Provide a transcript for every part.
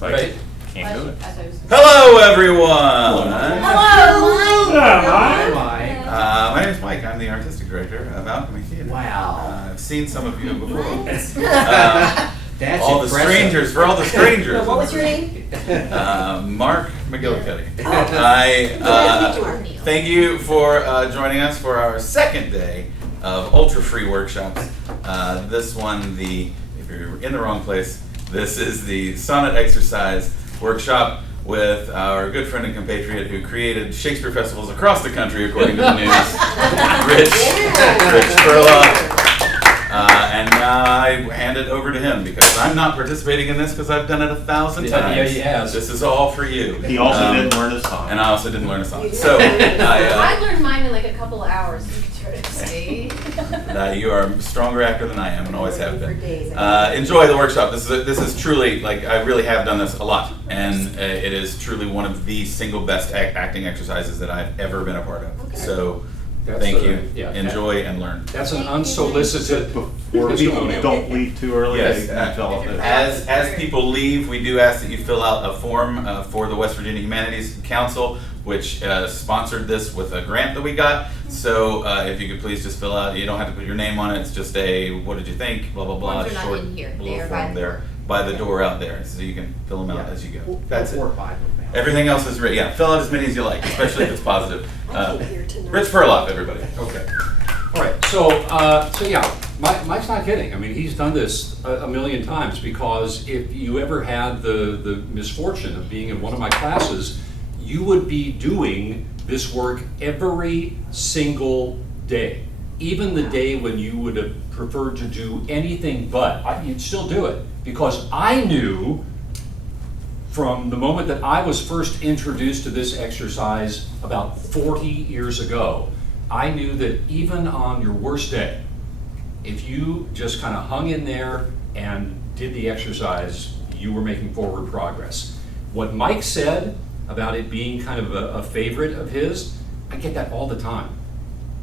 Right. Can't do it. Hello, everyone. Hello, Mike. My name is Mike. I'm the artistic director of Alchemy Theater. Wow. I've seen some of you before. That's all the impressive. strangers, for all the strangers. What was your name? Mark McGillicuddy. I thank you for joining us for our second day of ultra free workshops. This one, if you're in the wrong place, this is the Sonnet exercise workshop with our good friend and compatriot who created Shakespeare festivals across the country, according to the news, Rich Perloff. And now I hand it over to him because I'm not participating in this because I've done it 1,000 times. Yeah, he has. This is all for you. He also didn't learn a song. And I also didn't learn a song. So I learned mine in like a couple of hours. See? You are a stronger actor than I am and always have been. Enjoy the workshop. This is truly, like, I really have done this a lot. And it is truly one of the single best acting exercises that I've ever been a part of. Okay. So thank you. Yeah, Enjoy and learn. That's an unsolicited Before people don't leave too early, Yes, they can tell us. as people leave, we do ask that you fill out a form for the West Virginia Humanities Council, which sponsored this with a grant that we got. So if you could please just fill out, you don't have to put your name on it, it's just a, what did you think, blah, blah, blah, Forms are not short in here. They little are form there, by the door out there, so you can fill them out as you go. That's it. 4 or 5 of them. Everything else is written, yeah, fill out as many as you like, especially if it's positive. Rich Perloff, everybody. Okay. All right. So yeah, Mike's not kidding. I mean, he's done this a million times because if you ever had the misfortune of being in one of my classes, you would be doing this work every single day. Even the day when you would have preferred to do anything but, you'd still do it. Because I knew from the moment that I was first introduced to this exercise about 40 years ago, I knew that even on your worst day, if you just kind of hung in there and did the exercise, you were making forward progress. What Mike said about it being kind of a favorite of his, I get that all the time.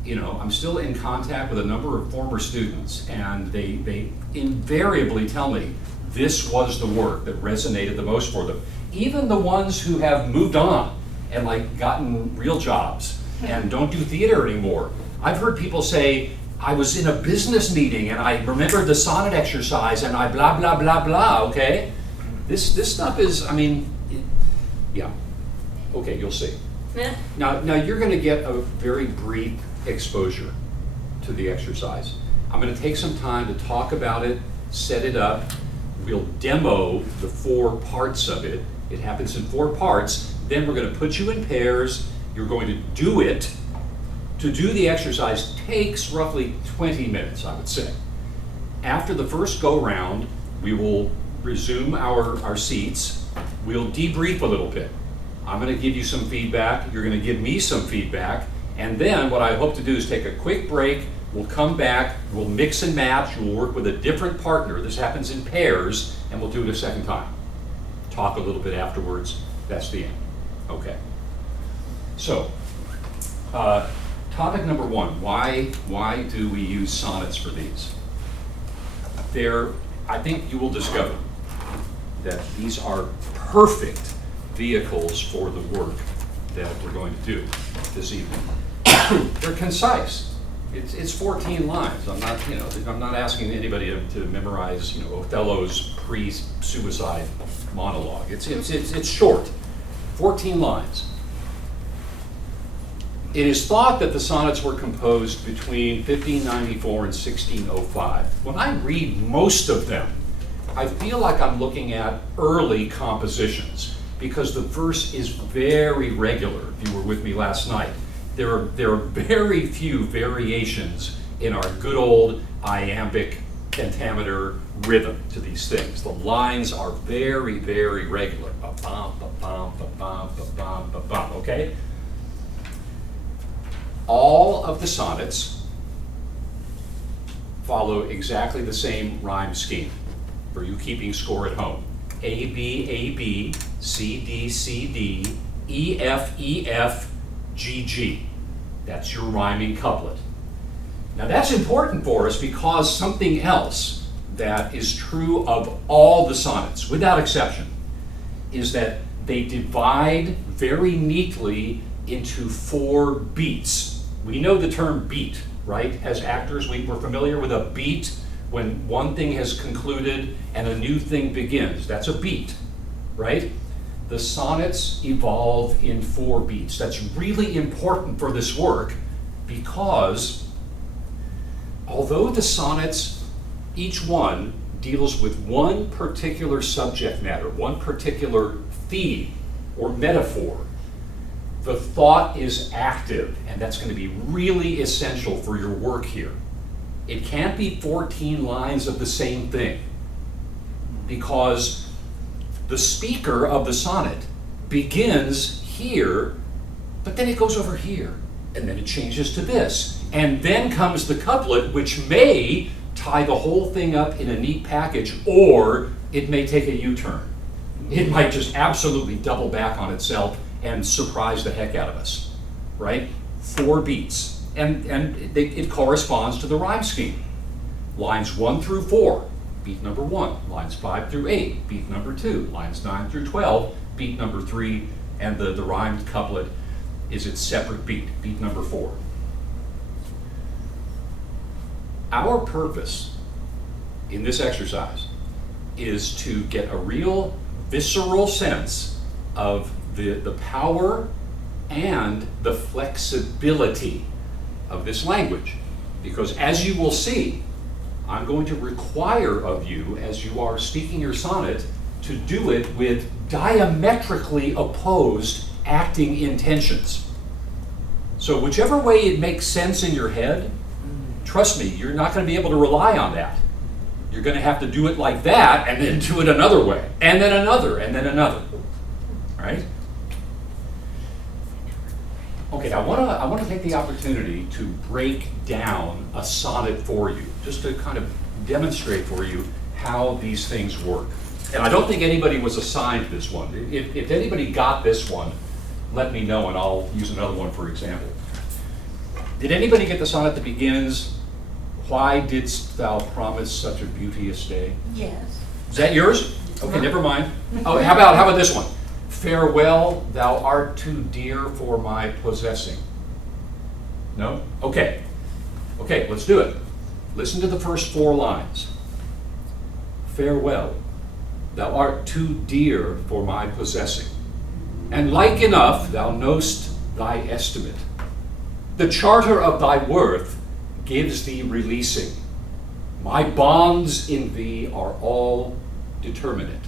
You know, I'm still in contact with a number of former students, and they invariably tell me this was the work that resonated the most for them. Even the ones who have moved on and like gotten real jobs and don't do theater anymore. I've heard people say, I was in a business meeting and I remembered the sonnet exercise and I blah, blah, blah, blah, okay? This stuff is, I mean, yeah. Okay, you'll see. Yeah. Now you're gonna get a very brief exposure to the exercise. I'm gonna take some time to talk about it, set it up. We'll demo the 4 parts of it. It happens in 4 parts. Then we're gonna put you in pairs. You're going to do it. To do the exercise takes roughly 20 minutes, I would say. After the first go round, we will resume our seats. We'll debrief a little bit. I'm gonna give you some feedback. You're gonna give me some feedback. And then what I hope to do is take a quick break. We'll come back, we'll mix and match. We'll work with a different partner. This happens in pairs, and we'll do it a second time. Talk a little bit afterwards. That's the end. Okay. So, topic number 1, why do we use sonnets for these? I think you will discover that these are perfect vehicles for the work that we're going to do this evening. They're concise. It's 14 lines. I'm not asking anybody to memorize, Othello's pre-suicide monologue. It's short, 14 lines. It is thought that the sonnets were composed between 1594 and 1605. When I read most of them, I feel like I'm looking at early compositions because the verse is very regular. If you were with me last night, there are very few variations in our good old iambic pentameter rhythm to these things. The lines are very, very regular. Ba-bum, ba-bum, ba-bum, ba-bum, ba-bum, okay? All of the sonnets follow exactly the same rhyme scheme for you keeping score at home. A, B, A, B, C, D, C, D, E, F, E, F, G, G. That's your rhyming couplet. Now that's important for us because something else that is true of all the sonnets, without exception, is that they divide very neatly into 4 beats. We know the term beat, right? As actors, we're familiar with a beat when one thing has concluded and a new thing begins. That's a beat, right? The sonnets evolve in 4 beats. That's really important for this work because although the sonnets, each one deals with one particular subject matter, one particular theme or metaphor, the thought is active, and that's going to be really essential for your work here. It can't be 14 lines of the same thing because the speaker of the sonnet begins here, but then it goes over here, and then it changes to this. And then comes the couplet, which may tie the whole thing up in a neat package, or it may take a U-turn. It might just absolutely double back on itself and surprise the heck out of us, right? 4 beats. And it corresponds to the rhyme scheme. Lines 1 through 4, beat number 1. Lines 5 through 8, beat number 2. Lines 9 through 12, beat number 3. And the rhymed couplet is its separate beat, beat number 4. Our purpose in this exercise is to get a real visceral sense of the power and the flexibility of this language. Because as you will see, I'm going to require of you, as you are speaking your sonnet, to do it with diametrically opposed acting intentions. So whichever way it makes sense in your head, trust me, you're not going to be able to rely on that. You're going to have to do it like that, and then do it another way, and then another, and then another. All right? Okay, I want to take the opportunity to break down a sonnet for you, just to kind of demonstrate for you how these things work. And I don't think anybody was assigned this one. If anybody got this one, let me know and I'll use another one for example. Did anybody get the sonnet that begins, "Why didst thou promise such a beauteous day"? Yes. Is that yours? Okay, never mind. Oh, how about this one? "Farewell, thou art too dear for my possessing." No? Okay. Okay, let's do it. Listen to the first 4 lines. "Farewell, thou art too dear for my possessing. And like enough thou know'st thy estimate. The charter of thy worth gives thee releasing. My bonds in thee are all determinate."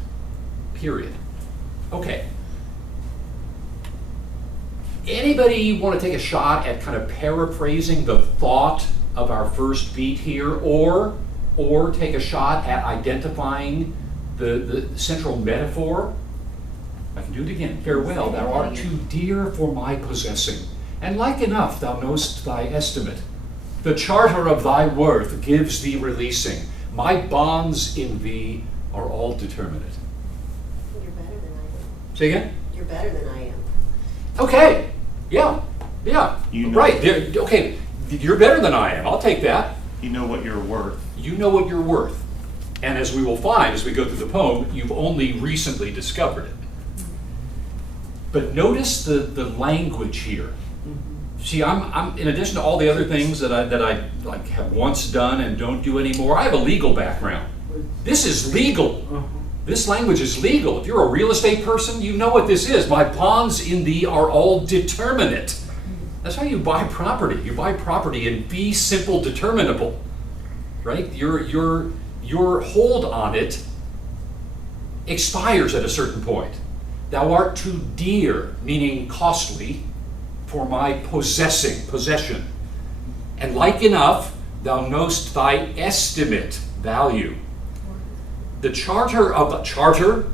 Period. Okay. Anybody want to take a shot at kind of paraphrasing the thought of our first beat here, or take a shot at identifying the central metaphor? I can do it again. "Farewell, thou art too dear for my possessing, and like enough thou know'st thy estimate. The charter of thy worth gives thee releasing. My bonds in thee are all determinate." You're better than I am. Say again? You're better than I am. Okay. Yeah. You know- Right. Okay. You're better than I am. I'll take that. You know what you're worth. You know what you're worth. And as we will find as we go through the poem, you've only recently discovered it. But notice the language here. See, I'm in addition to all the other things that I like have once done and don't do anymore, I have a legal background. This is legal. This language is legal. If you're a real estate person, you know what this is. My bonds in thee are all determinate. That's how you buy property. You buy property in fee simple determinable, right? Your hold on it expires at a certain point. Thou art too dear, meaning costly, for my possession. And like enough, thou know'st thy estimate, value. The charter,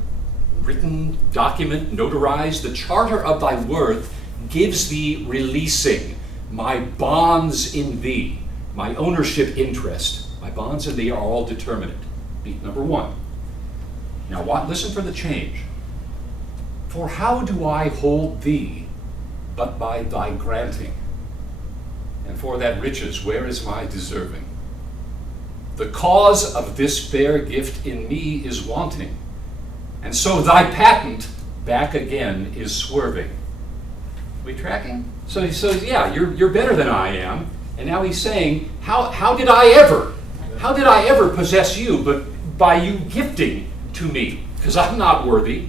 written document, notarized, the charter of thy worth gives thee releasing. My bonds in thee, my ownership interest, my bonds in thee are all determinate. Beat number 1. Now listen for the change. For how do I hold thee but by thy granting? And for that riches, where is my deserving? The cause of this fair gift in me is wanting, and so thy patent back again is swerving. We tracking? So yeah, you're better than I am. And now he's saying, how did I ever possess you but by you gifting to me? Because I'm not worthy.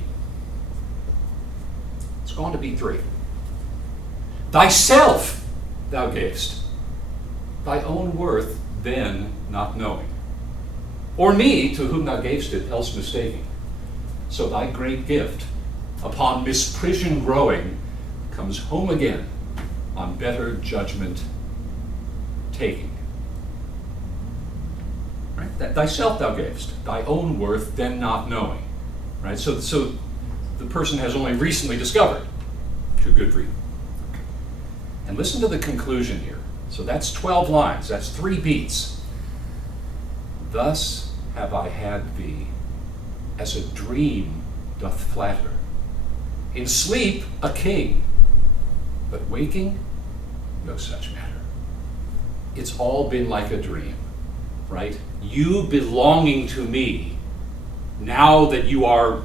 It's gone to B3. Thyself thou gavest, thy own worth then not knowing. Or me, to whom thou gavest it, else mistaking. So thy great gift, upon misprision growing, comes home again on better judgment taking. Right? That thyself thou gavest, thy own worth then not knowing. Right? So the person has only recently discovered. Good for you. And listen to the conclusion here. So that's 12 lines, that's 3 beats. Thus have I had thee, as a dream doth flatter. In sleep a king, but waking no such matter. It's all been like a dream, right? You belonging to me, now that you are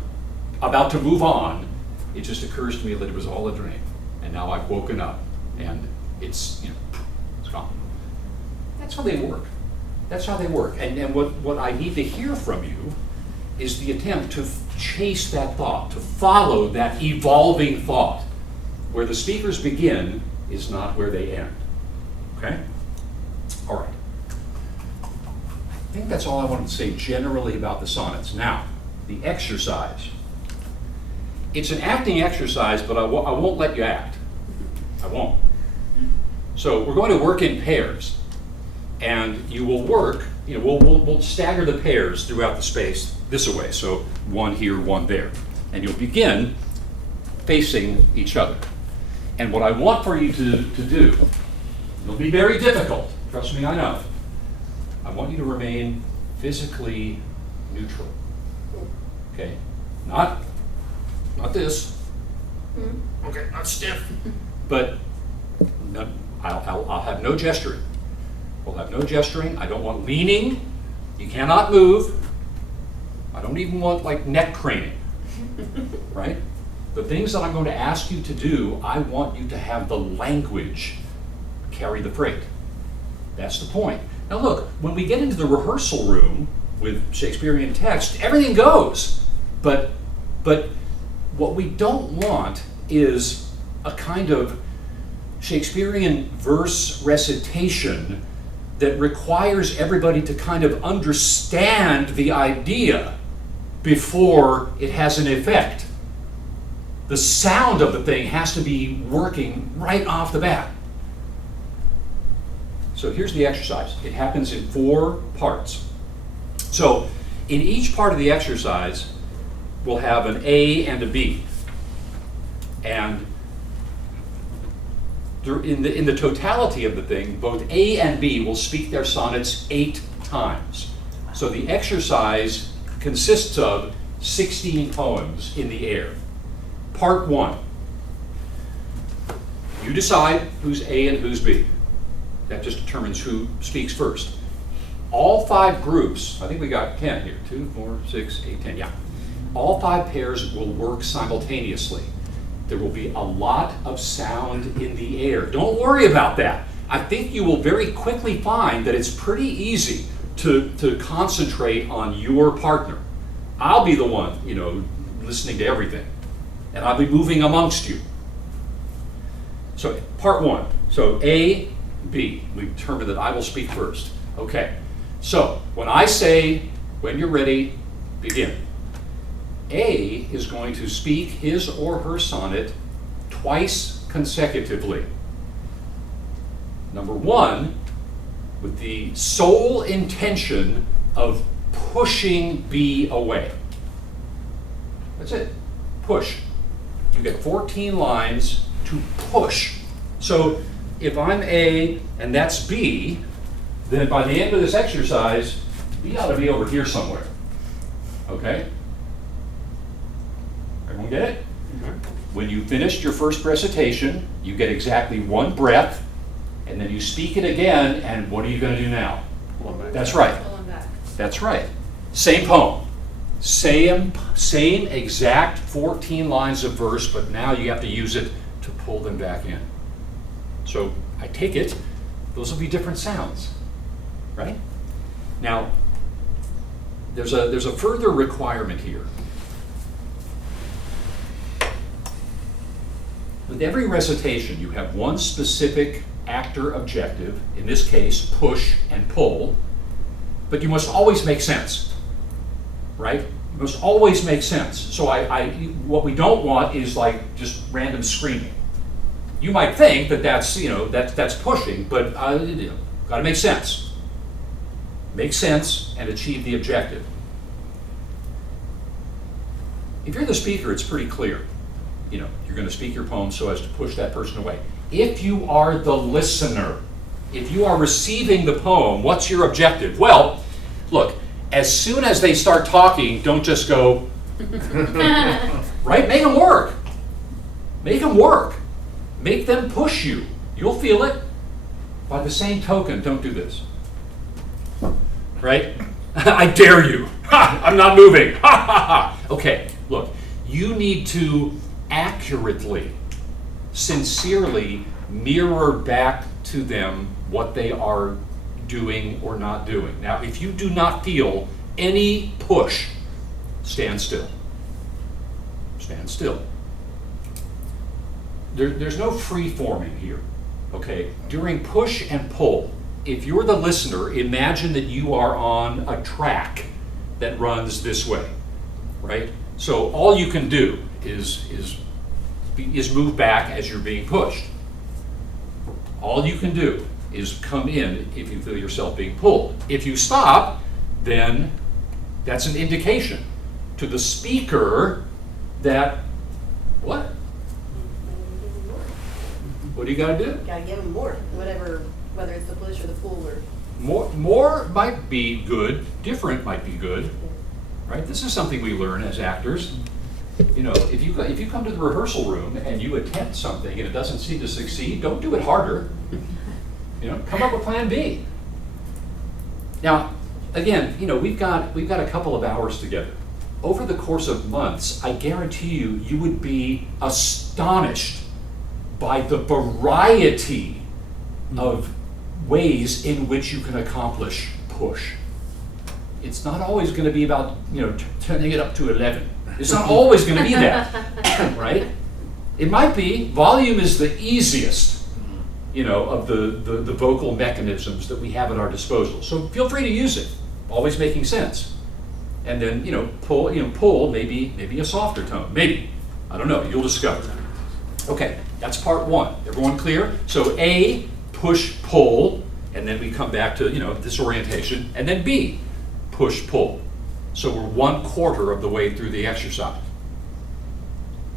about to move on, it just occurs to me that it was all a dream. And now I've woken up and it's gone. That's how they work. That's how they work. And what I need to hear from you is the attempt to chase that thought, to follow that evolving thought. Where the speakers begin is not where they end. Okay? All right. I think that's all I wanted to say generally about the sonnets. Now, the exercise. It's an acting exercise, but I won't let you act. I won't. So we're going to work in pairs. And you will work, we'll stagger the pairs throughout the space this way. So one here, one there. And you'll begin facing each other. And what I want for you to do, it'll be very difficult, trust me, I know. I want you to remain physically neutral. Okay? Not this. Okay, not stiff. But no, I'll have no gesturing. We'll have no gesturing. I don't want leaning. You cannot move. I don't even want like neck craning. Right? The things that I'm going to ask you to do, I want you to have the language carry the freight. That's the point. Now look, when we get into the rehearsal room with Shakespearean text, everything goes. But what we don't want is a kind of Shakespearean verse recitation that requires everybody to kind of understand the idea before it has an effect. The sound of the thing has to be working right off the bat. So here's the exercise. It happens in 4 parts. So in each part of the exercise, we'll have an A and a B. And in the totality of the thing, both A and B will speak their sonnets 8 times. So the exercise consists of 16 poems in the air. Part 1. You decide who's A and who's B. That just determines who speaks first. All 5 groups, I think we got 10 here, 2, 4, 6, 8, 10, yeah. All 5 pairs will work simultaneously. There will be a lot of sound in the air. Don't worry about that. I think you will very quickly find that it's pretty easy to concentrate on your partner. I'll be the one, listening to everything. And I'll be moving amongst you. So part 1. So A, B. We determined that I will speak first. Okay. So when I say, when you're ready, begin. A is going to speak his or her sonnet twice consecutively. Number 1, with the sole intention of pushing B away. That's it. Push. You get 14 lines to push. So if I'm A and that's B, then by the end of this exercise, B ought to be over here somewhere. Okay? Everyone get it? When you finished your first recitation, you get exactly 1 breath, and then you speak it again, and what are you going to do now? That's right. That's right. Same poem. Same exact 14 lines of verse, but now you have to use it to pull them back in. So I take it, those will be different sounds, right? Now, there's a further requirement here. With every recitation, you have one specific actor objective, in this case, push and pull, but you must always make sense, right? You must always make sense. So what we don't want is like just random screaming. You might think that that's pushing, but got to make sense. Make sense and achieve the objective. If you're the speaker, it's pretty clear. You're going to speak your poem so as to push that person away. If you are the listener, if you are receiving the poem, what's your objective? Well, look, as soon as they start talking, don't just go, right? Make them work. Make them work. Make them push you. You'll feel it. By the same token, don't do this. Right? I dare you. Ha! I'm not moving. Ha ha ha. Okay, look, you need to accurately, sincerely mirror back to them what they are doing or not doing. Now, if you do not feel any push, stand still. Stand still. There's no free forming here, okay? During push and pull, if you're the listener, imagine that you are on a track that runs this way, right? So all you can do is move back as you're being pushed. All you can do is come in if you feel yourself being pulled. If you stop, then that's an indication to the speaker that, what? What do you got to do? Gotta give them more, whatever, whether it's the push or the pull or. More might be good, different might be good, right? This is something we learn as actors. If you come to the rehearsal room and you attempt something and it doesn't seem to succeed, don't do it harder. Come up with plan B. Now, again, we've got a couple of hours together. Over the course of months, I guarantee you would be astonished by the variety of ways in which you can accomplish push. It's not always going to be about turning it up to 11. It's not always going to be that, right? It might be volume is the easiest, of the vocal mechanisms that we have at our disposal. So feel free to use it, always making sense. And then pull maybe a softer tone, maybe. I don't know. You'll discover. Okay, that's part one. Everyone clear? So A, push, pull, and then we come back to this orientation, and then B, push, pull. So we're 1/4 of the way through the exercise.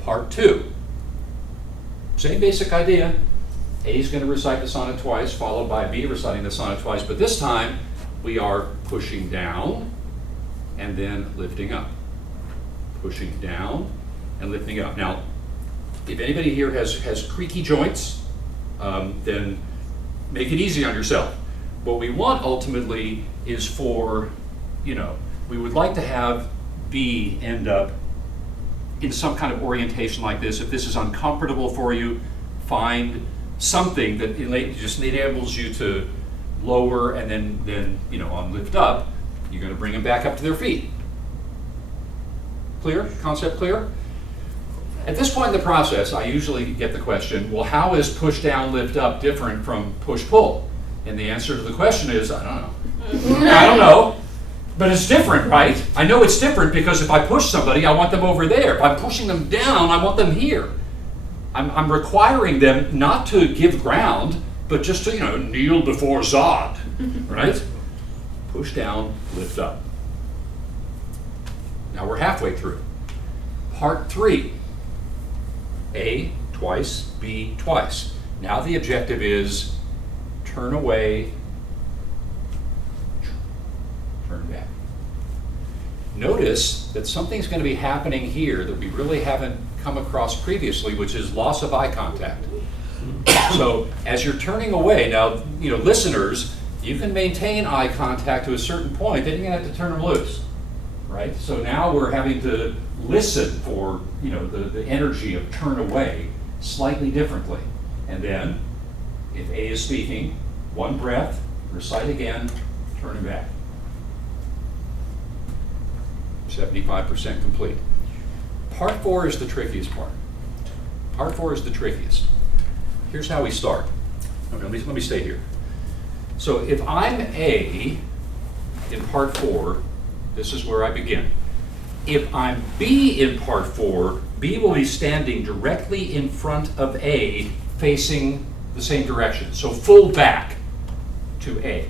Part two, same basic idea. A is going to recite the sonnet twice, followed by B reciting the sonnet twice, but this time we are pushing down and then lifting up. Pushing down and lifting up. Now, if anybody here has creaky joints, then make it easy on yourself. What we want ultimately is for, we would like to have B end up in some kind of orientation like this. If this is uncomfortable for you, find something that just enables you to lower and then on lift up, you're going to bring them back up to their feet. Clear? Concept clear? At this point in the process, I usually get the question, well, how is push down, lift up different from push pull? And the answer to the question is, I don't know. I don't know. But it's different, right? I know it's different because if I push somebody, I want them over there. If I'm pushing them down, I want them here. I'm requiring them not to give ground, but just to, kneel before Zod, right? Push down, lift up. Now we're halfway through. Part three. A twice, B twice. Now the objective is turn away, turn back. Notice that something's going to be happening here that we really haven't come across previously, which is loss of eye contact. So as you're turning away, now, listeners, you can maintain eye contact to a certain point, then you're going to have to turn them loose, right? So now we're having to listen for, the energy of turn away slightly differently. And then, if A is speaking, one breath, recite again, turning back. 75% complete. Part 4 is the trickiest part. Part 4 is the trickiest. Here's how we start. Okay, let me stay here. So if I'm A in part 4, this is where I begin. If I'm B in part 4, B will be standing directly in front of A, facing the same direction. So full back to A.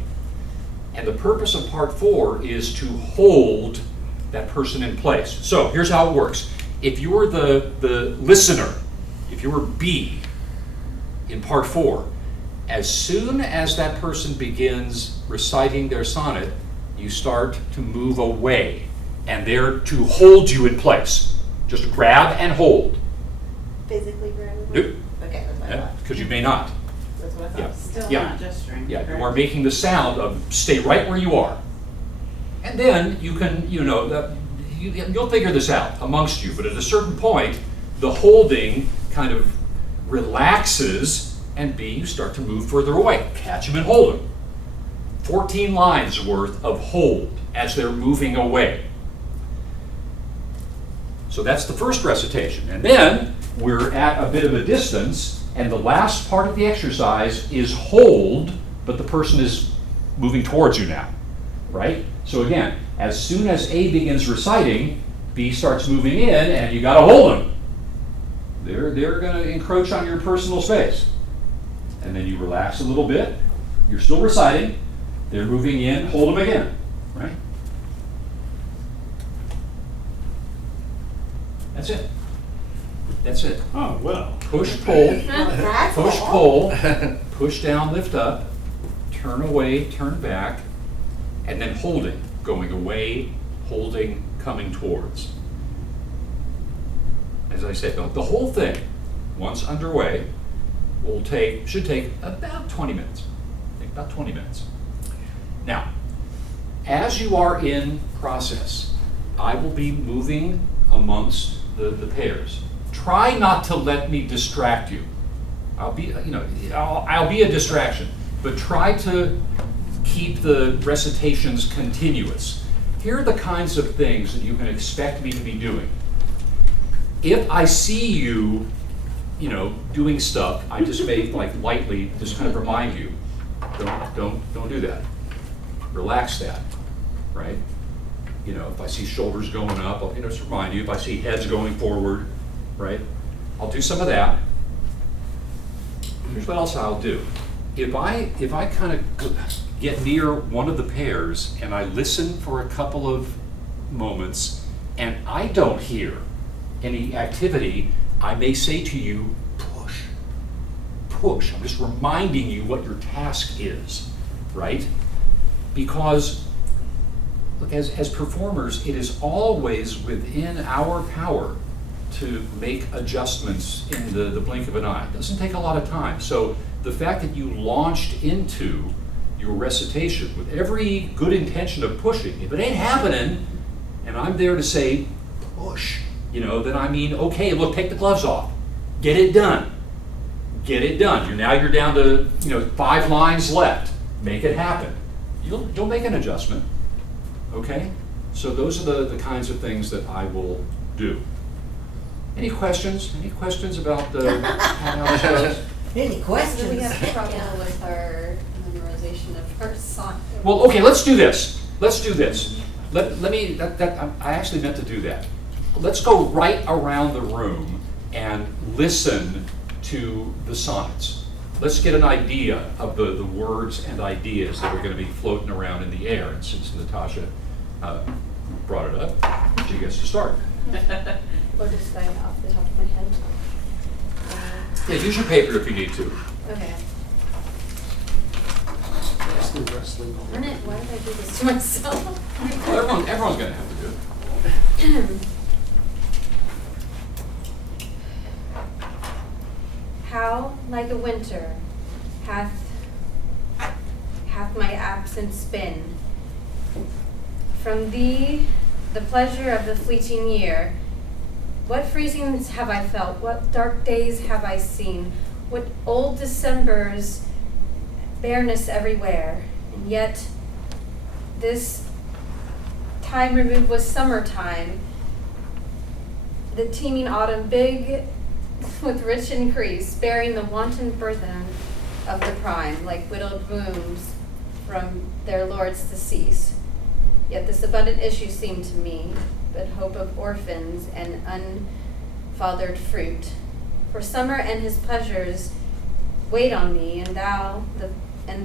And the purpose of part 4 is to hold that person in place. So here's how it works. If you're the listener, if you're B in part 4, as soon as that person begins reciting their sonnet, you start to move away, and they're to hold you in place. Just grab and hold. Physically grab? Nope. Okay, that's what I thought. Because you may not. That's what I thought. Yeah. Still Yeah. not gesturing. Yeah, you correct? are making the sound of stay right where you are. And then you can, you'll figure this out amongst you, but at a certain point, the holding kind of relaxes, and B, you start to move further away. Catch them and hold them. 14 lines worth of hold as they're moving away. So that's the first recitation. And then we're at a bit of a distance, and the last part of the exercise is hold, but the person is moving towards you now, right? So again, as soon as A begins reciting, B starts moving in, and you gotta hold them. They're gonna encroach on your personal space. And then you relax a little bit, you're still reciting, they're moving in, hold them again, right? That's it. That's it. Oh, well. Push, pull, That's push, all. pull, push down, lift up, turn away, turn back, and then holding, going away, holding, coming towards. As I said, the whole thing, once underway, should take about 20 minutes. I think about 20 minutes. Now, as you are in process, I will be moving amongst the pairs. Try not to let me distract you. I'll be a distraction, but try to keep the recitations continuous. Here are the kinds of things that you can expect me to be doing. If I see you, doing stuff, I just may lightly just kind of remind you, don't do that. Relax that, right? If I see shoulders going up, I'll just remind you. If I see heads going forward, right? I'll do some of that. Here's what else I'll do. If I kind of get near one of the pairs and I listen for a couple of moments and I don't hear any activity, I may say to you, push, push. I'm just reminding you what your task is, right? Because, look, as performers, it is always within our power to make adjustments in the blink of an eye. It doesn't take a lot of time. So the fact that you launched into your recitation with every good intention of pushing, if it ain't happening, and I'm there to say, push, then I mean, okay, look, take the gloves off. Get it done. Get it done. Now you're down to 5 lines left. Make it happen. You'll make an adjustment. Okay? So those are the kinds of things that I will do. Any questions? Any questions about how this goes? Any So we questions? have trouble with our memorization of our song. Well, okay, let's do this. Let's do this. Let me, I actually meant to do that. Let's go right around the room and listen to the sonnets. Let's get an idea of the words and ideas that are going to be floating around in the air. And since Natasha brought it up, she gets to start. Or just like off the top of my head. Yeah, use your paper if you need to. Okay. Darn it, why did I do this to myself? Well, everyone's going to have to do it. How, like a winter, hath my absence been? From thee the pleasure of the fleeting year. What freezings have I felt? What dark days have I seen? What old December's bareness everywhere? And yet, this time removed was summertime. The teeming autumn big with rich increase, bearing the wanton burthen of the prime, like widowed wombs from their lord's decease. Yet this abundant issue seemed to me but hope of orphans and unfathered fruit. For summer and his pleasures wait on me, and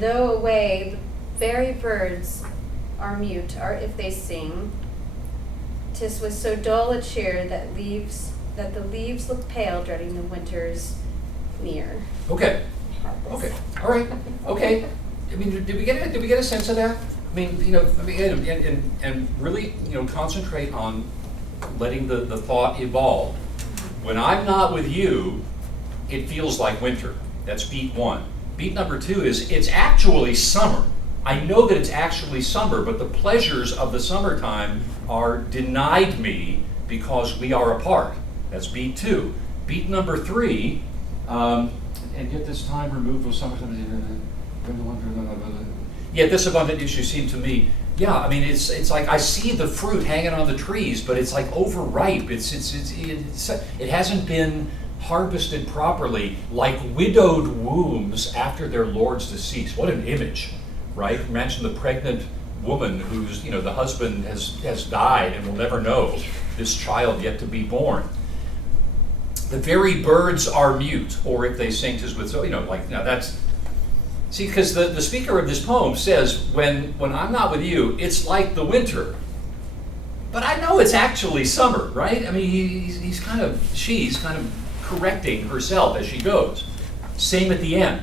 though away the very birds are mute, or if they sing, 'tis with so dull a cheer that the leaves look pale, dreading the winter's near. Okay. Okay. All right. Okay. I mean, did we get a sense of that? I mean, and really, concentrate on letting the thought evolve. When I'm not with you, it feels like winter. That's beat one. Beat number two is it's actually summer. I know that it's actually summer, but the pleasures of the summertime are denied me because we are apart. That's beat two. Beat number three, and yet this time removed from summertime. Yet this abundant issue seemed to me, it's like I see the fruit hanging on the trees, but it's like overripe. It hasn't been harvested properly, like widowed wombs after their lord's decease. What an image, right? Imagine the pregnant woman whose, the husband has died and will never know this child yet to be born. The very birds are mute, or if they sing, 'tis with that's. See, because the speaker of this poem says, when I'm not with you, it's like the winter. But I know it's actually summer, right? I mean, she's kind of correcting herself as she goes. Same at the end.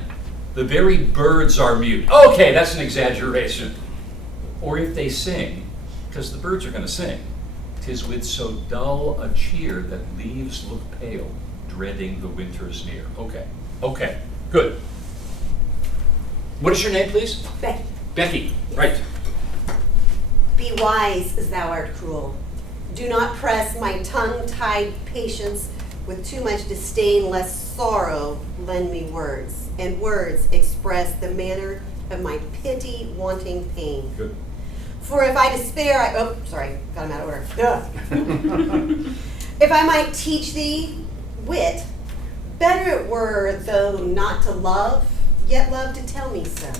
The very birds are mute. Okay, that's an exaggeration. Or if they sing, because the birds are going to sing, 'tis with so dull a cheer that leaves look pale, dreading the winter's near. Okay, good. What is your name, please? Becky. Becky, right. Be wise as thou art cruel. Do not press my tongue-tied patience with too much disdain, lest sorrow lend me words, and words express the manner of my pity wanting pain. Good. For if I despair, got him out of order. If I might teach thee wit, better it were, though not to love, yet love to tell me so.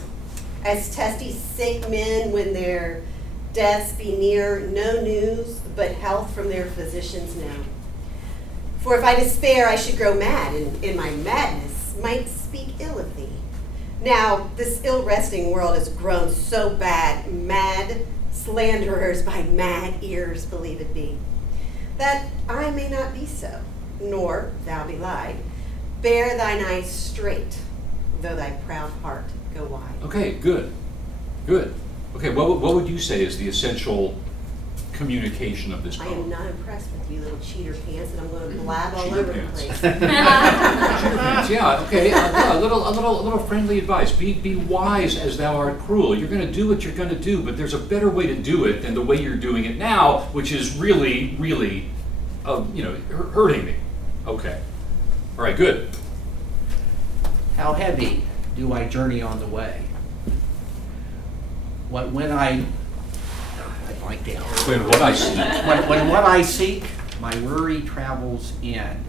As testy sick men, when their deaths be near, no news but health from their physicians know. For if I despair, I should grow mad, and in my madness might speak ill of thee. Now, this ill-resting world has grown so bad, mad slanderers by mad ears believe it be, that I may not be so, nor thou be lied. Bear thine eyes straight, though thy proud heart go wide. Okay, good. Okay, what would you say is the essential communication of this I poem? am not impressed with you little cheater pants, and I'm going to blab all Cheater over pants. the place. Yeah, okay, a little friendly advice. Be wise as thou art cruel. You're going to do what you're going to do, but there's a better way to do it than the way you're doing it now, which is really, really, hurting me. Okay. All right, good. How heavy do I journey on the way? When I like that. When what I see. When what I seek, my weary travels end.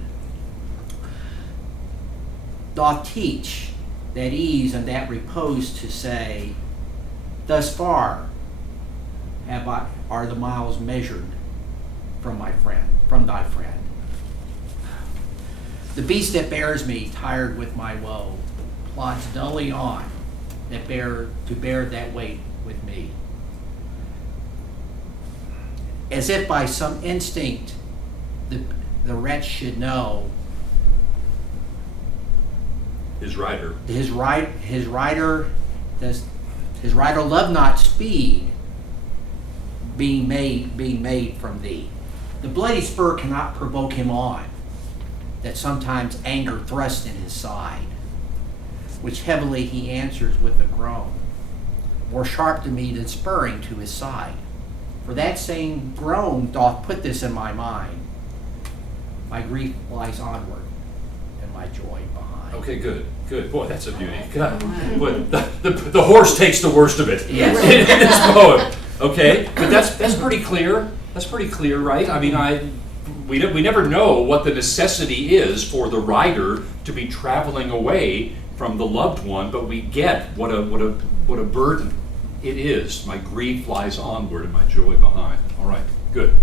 Doth teach that ease and that repose to say, thus far are the miles measured from thy friend. The beast that bears me, tired with my woe, plods dully on to bear that weight with me. As if by some instinct the wretch should know His rider love not speed, being made from thee. The bloody spur cannot provoke him on, that sometimes anger thrust in his side, which heavily he answers with a groan, more sharp to me than spurring to his side. For that same groan doth put this in my mind. My grief lies onward, and my joy behind. Okay, good, good. Boy, that's a beauty. God, boy, the horse takes the worst of it Yes. in this poem. Okay, but that's pretty clear. That's pretty clear, right? I mean, we never know what the necessity is for the writer to be traveling away from the loved one, but we get what a burden it is. My grief lies onward and my joy behind. All right, good.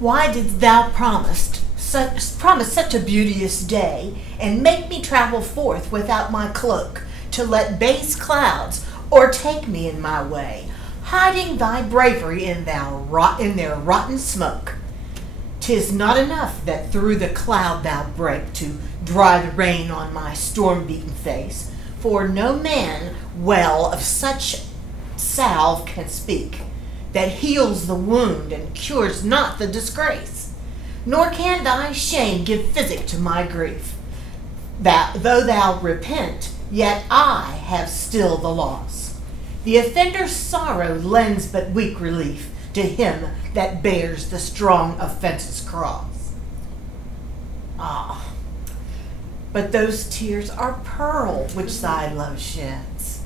Why didst thou promise such a beauteous day, and make me travel forth without my cloak, to let base clouds o'ertake me in my way, hiding thy bravery in their rotten smoke? 'Tis not enough that through the cloud thou break, to dry the rain on my storm-beaten face, for no man well of such salve can speak, that heals the wound and cures not the disgrace. Nor can thy shame give physic to my grief. Though thou repent, yet I have still the loss. The offender's sorrow lends but weak relief to him that bears the strong offense's cross. Ah, but those tears are pearl which thy love sheds,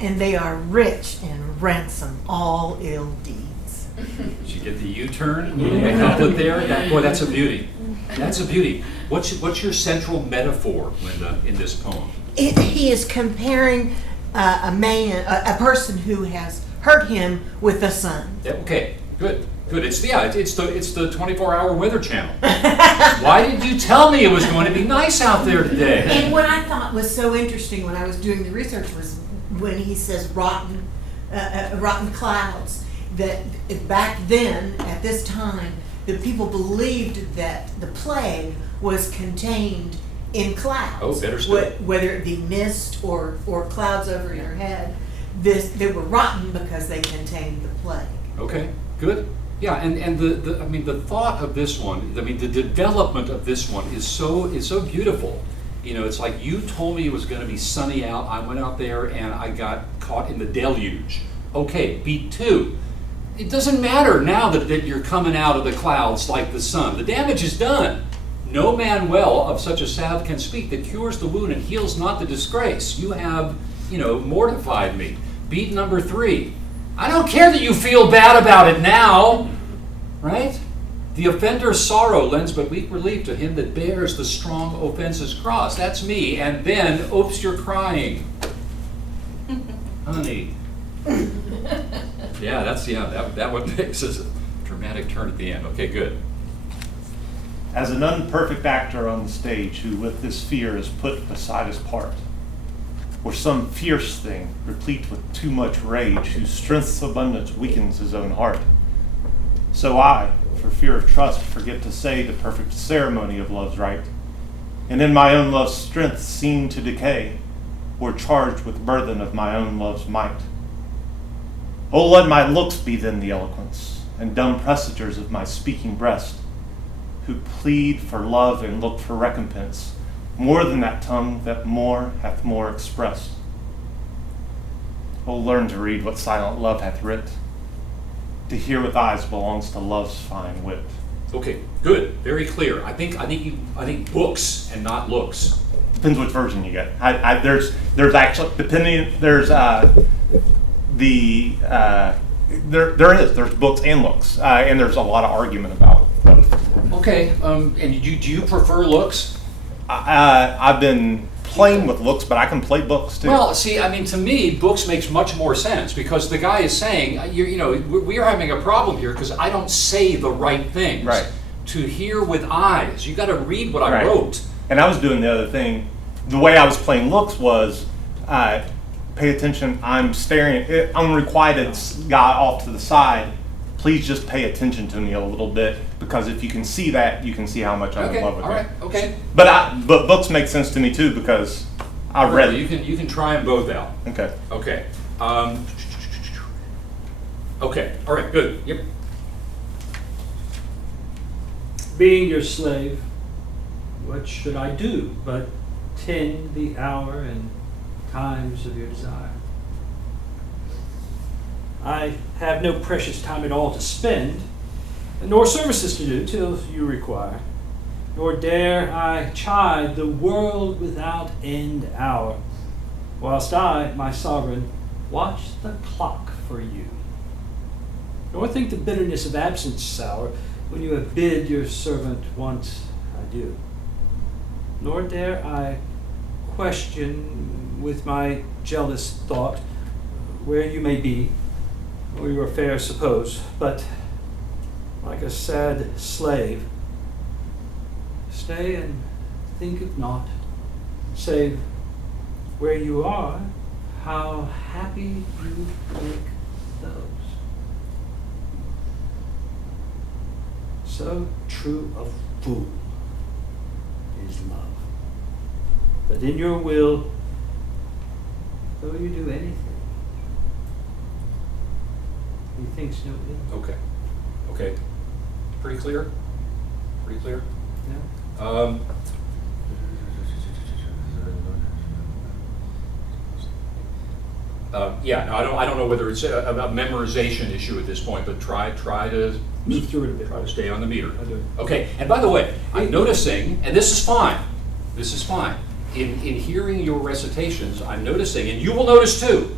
and they are rich in ransom all ill deeds. Did you get the U-turn? You got there? Boy, that's a beauty. That's a beauty. What's your central metaphor, Linda, in this poem? He is comparing a person who has hurt him with the sun. Okay, good. It's the 24-hour Weather Channel. Why did you tell me it was going to be nice out there today? And what I thought was so interesting when I was doing the research was when he says rotten clouds, that back then, at this time, the people believed that the plague was contained in clouds. Oh, better still. Whether it be mist or clouds over your head, they were rotten because they contained the plague. Okay, good. Yeah, and the thought of this one, the development of this one is so beautiful. You know, it's like you told me it was going to be sunny out. I went out there and I got caught in the deluge. Okay, beat 2. It doesn't matter now that you're coming out of the clouds like the sun. The damage is done. No man well of such a salve can speak that cures the wound and heals not the disgrace. You have, mortified me. Beat number 3. I don't care that you feel bad about it now, right? The offender's sorrow lends but weak relief to him that bears the strong offense's cross. That's me. And then, oops, you're crying. Honey. That one makes a dramatic turn at the end. Okay, good. As an unperfect actor on the stage who with this fear is put beside his part, or some fierce thing replete with too much rage, whose strength's abundance weakens his own heart, so I, for fear of trust, forget to say the perfect ceremony of love's rite, and in my own love's strength seem to decay, or charged with burthen of my own love's might. Oh, let my looks be then the eloquence, and dumb presagers of my speaking breast, who plead for love and look for recompense, more than that tongue that more hath more expressed. Oh, learn to read what silent love hath writ. To hear with eyes belongs to love's fine wit. Okay, good, very clear. I think books and not looks. Depends which version you get. There's actually there's books and looks, and there's a lot of argument about both. Okay, and do you prefer looks? I've been playing with looks, but I can play books too. Well, see, to me, books makes much more sense because the guy is saying, we are having a problem here because I don't say the right things. Right. To hear with eyes, you got to read what I wrote. And I was doing the other thing. The way I was playing looks was, pay attention. I'm staring at unrequited guy off to the side. Please just pay attention to me a little bit, because if you can see that, you can see how much I'm in love with it. Okay. But books make sense to me too, because I read. You can try them both out. Okay. Okay. Okay. All right. Good. Yep. Being your slave, what should I do but tend the hour and times of your desire? I have no precious time at all to spend, nor services to do till you require. Nor dare I chide the world without end hour, whilst I, my sovereign, watch the clock for you. Nor think the bitterness of absence sour, when you have bid your servant once adieu. Nor dare I question with my jealous thought where you may be, or your affairs suppose, but like a sad slave, stay and think of naught, save where you are, how happy you make those. So true a fool is love, that in your will, though you do anything, he thinks no ill. Okay. Okay. Pretty clear? Pretty clear? Yeah. Yeah, no, I don't know whether it's a memorization issue at this point, but try to Move through it a bit. try to stay on the meter. I do. Okay, and by the way, I'm noticing, and this is fine, in hearing your recitations, I'm noticing, and you will notice too,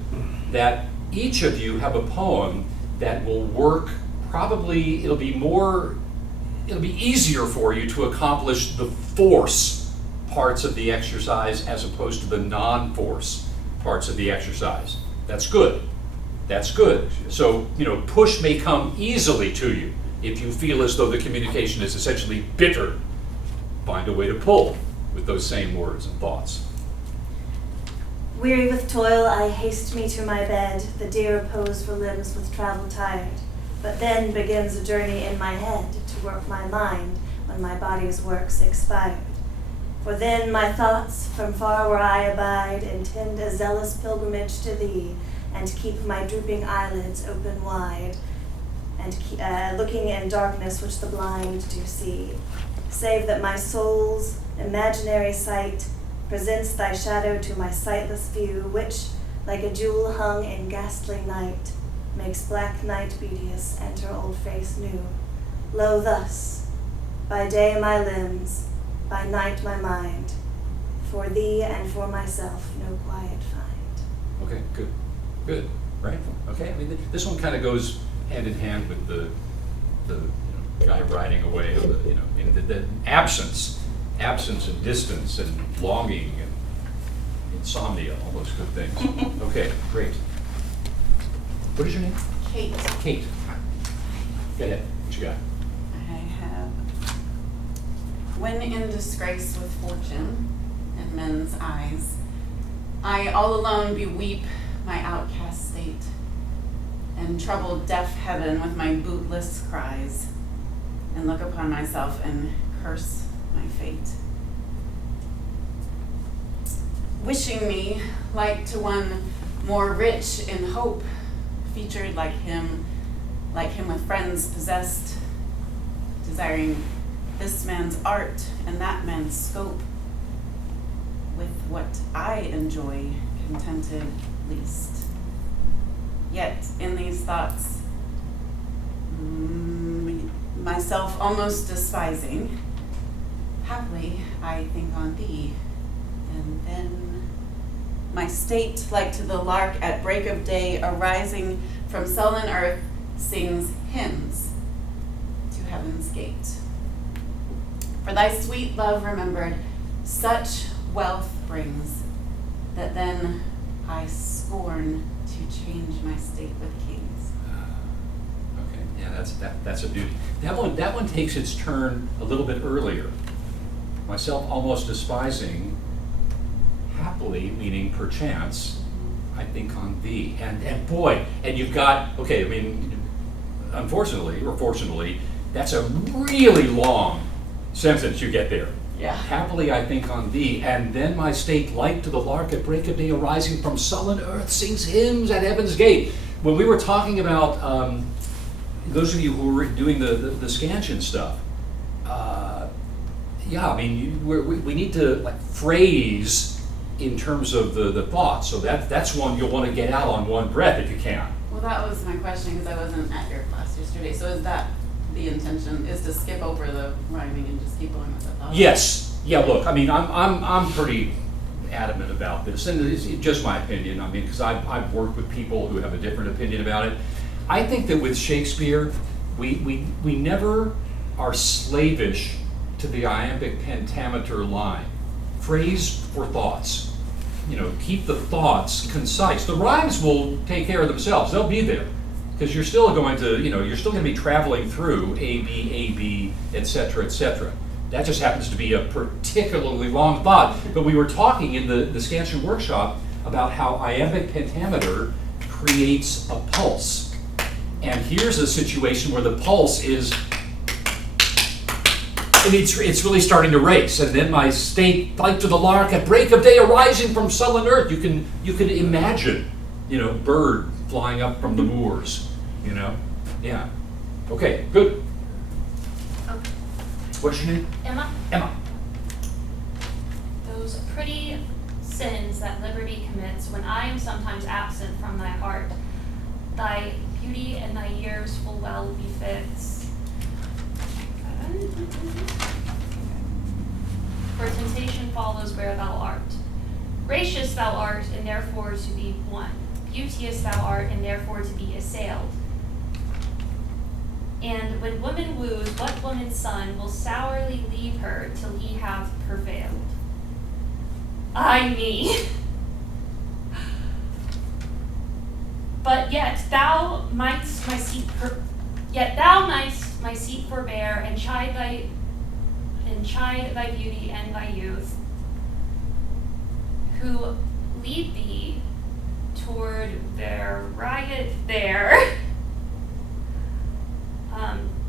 that each of you have a poem that will work, probably, it'll be easier for you to accomplish the force parts of the exercise as opposed to the non-force parts of the exercise. That's good. That's good. So, push may come easily to you if you feel as though the communication is essentially bitter. Find a way to pull with those same words and thoughts. Weary with toil, I haste me to my bed, the dear repose for limbs with travel tired. But then begins a journey in my head to work my mind when my body's work's expired. For then my thoughts from far where I abide intend a zealous pilgrimage to thee, and keep my drooping eyelids open wide, and looking in darkness which the blind do see, save that my soul's imaginary sight presents thy shadow to my sightless view, which, like a jewel hung in ghastly night, makes black night beauteous, enter old face new. Lo thus, by day my limbs, by night my mind, for thee and for myself no quiet find. Okay, good, right? Okay, I mean, this one kind of goes hand in hand with the guy riding away, in the absence and distance and longing and insomnia, all those good things. Okay, great. What is your name? Kate. Kate. Go ahead. What you got? I have, when in disgrace with fortune and men's eyes, I all alone beweep my outcast state, and trouble deaf heaven with my bootless cries, and look upon myself and curse my fate. Wishing me like to one more rich in hope, featured like him with friends possessed, desiring this man's art and that man's scope, with what I enjoy contented least. Yet in these thoughts, myself almost despising, haply I think on thee, and then my state, like to the lark at break of day, arising from sullen earth, sings hymns to heaven's gate. For thy sweet love remembered, such wealth brings, that then I scorn to change my state with kings. Okay, yeah, that's a beauty. That one takes its turn a little bit earlier. Myself almost despising, happily, meaning perchance, I think on thee. And boy, and you've got, okay, I mean, unfortunately, or fortunately, that's a really long sentence you get there. Yeah. Happily I think on thee, and then my state like to the lark at break of day arising from sullen earth sings hymns at heaven's gate. When we were talking about, those of you who were doing the scansion stuff, yeah, I mean, we need to like phrase in terms of the thought, so that's one you'll want to get out on one breath if you can. Well, that was my question, because I wasn't at your class yesterday. So is that the intention, is to skip over the rhyming and just keep going with the thought? Yes, yeah, look, I mean, I'm pretty adamant about this, and it's just my opinion, I mean, because I've worked with people who have a different opinion about it. I think that with Shakespeare, we never are slavish to the iambic pentameter line. Phrase for thoughts. You know, keep the thoughts concise. The rhymes will take care of themselves. They'll be there. Because you're still going to, you're still going to be traveling through A, B, et cetera, et cetera. That just happens to be a particularly long thought. But we were talking in the Scansion workshop about how iambic pentameter creates a pulse. And here's a situation where the pulse is, and it's really starting to race. And then my state, like to the lark at break of day arising from sullen earth. You can imagine, bird flying up from the moors, Yeah. Okay, good. Okay. What's your name? Emma, Emma. those pretty sins that liberty commits, when I am sometimes absent from thy heart, thy beauty and thy years full well befits. For temptation follows where thou art. Gracious thou art, and therefore to be won. Beauteous thou art, and therefore to be assailed. And when woman woos, what woman's son will sourly leave her till he have prevailed? Ay me. But yet thou mightst my seat forbear, and chide thy beauty and thy youth, who lead thee toward their riot there,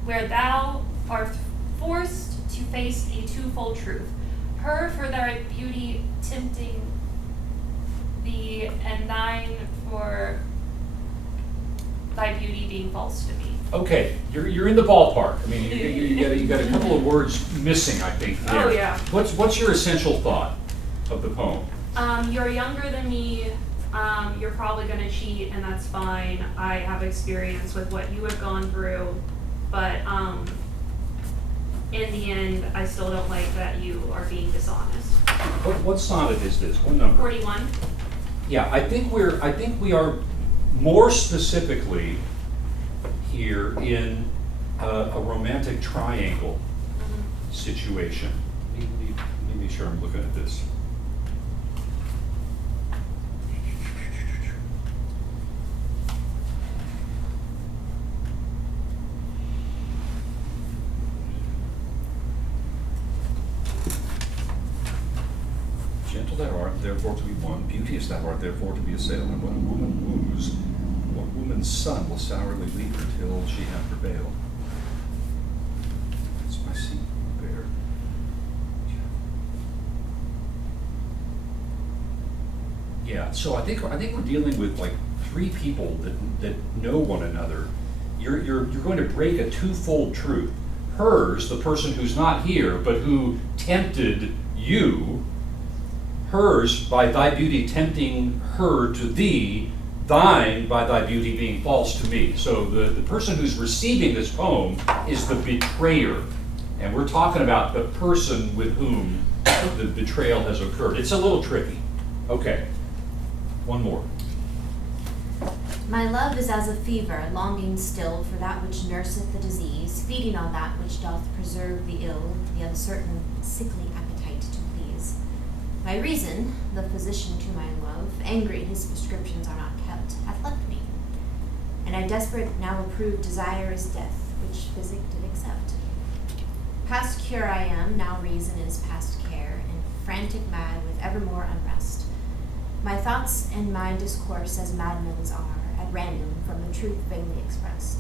where thou art forced to face a twofold truth, her for thy beauty tempting thee, and thine for thy beauty being false to me. Okay, you're in the ballpark. I mean, you got a couple of words missing, I think. There. Oh, yeah. What's your essential thought of the poem? You're younger than me. You're probably going to cheat, and that's fine. I have experience with what you have gone through, but in the end, I still don't like that you are being dishonest. What sonnet is this? What number? 41. Yeah, I think we are more specifically here in a romantic triangle situation. Let me make sure I'm looking at this. Gentle thou art, therefore to be won. Beauteous thou art, therefore to be assailed. And when a woman woos, what woman's son will sourly leave her till she have prevailed? It's my seat bare. Yeah, so I think we're dealing with like three people that know one another. You're going to break a twofold truth. Hers, the person who's not here, but who tempted you. Hers, by thy beauty tempting her to thee. Thine, by thy beauty being false to me. So the person who's receiving this poem is the betrayer. And we're talking about the person with whom the betrayal has occurred. It's a little tricky. Okay, one more. My love is as a fever, longing still for that which nurseth the disease, feeding on that which doth preserve the ill, the uncertain, sickly appetite to please. My reason, the physician to my love, angry his prescriptions are not kept, hath left me. And I desperate now approved desire is death, which physic did accept. Past cure I am, now reason is past care, and frantic mad with evermore unrest. My thoughts and my discourse as madmen's are, at random from the truth vainly expressed.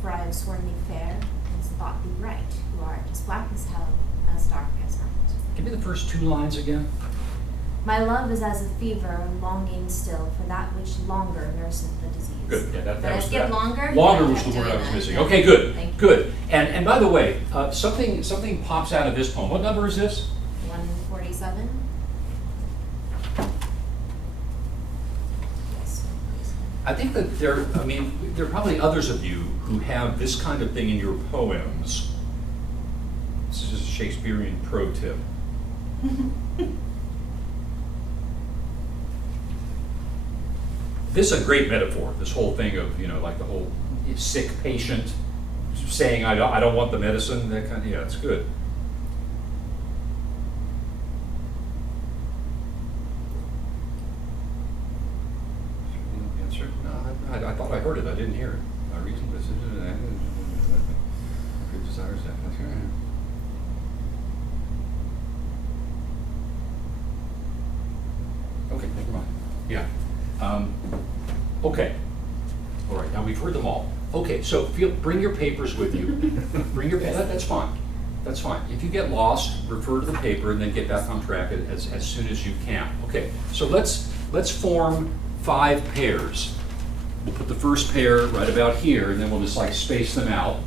For I have sworn thee fair, and thought thee bright, who art as black as hell, as dark as night. Give me the first two lines again. My love is as a fever, longing still for that which longer nurseth the disease. Good. Yeah, that Did I was skip that. longer? Longer Yeah, was the kept word I doing was that. missing. Yeah. Okay, good. Thank you. Good. And by the way, something pops out of this poem. What number is this? 147. Yes, 147. I think that there are probably others of you who have this kind of thing in your poems. This is just a Shakespearean pro tip. This is a great metaphor, this whole thing of, like the whole sick patient saying, I don't want the medicine, that kind of, yeah, it's good. Answer? No, I thought I heard it, I didn't hear it. My reason was, good desires, that's right. Okay, never mind. Yeah. Okay. All right, now we've heard them all. Okay, so bring your papers with you. Bring your, that's fine. That's fine. If you get lost, refer to the paper and then get back on track as soon as you can. Okay, so let's form 5 pairs. We'll put the first pair right about here, and then we'll just like space them out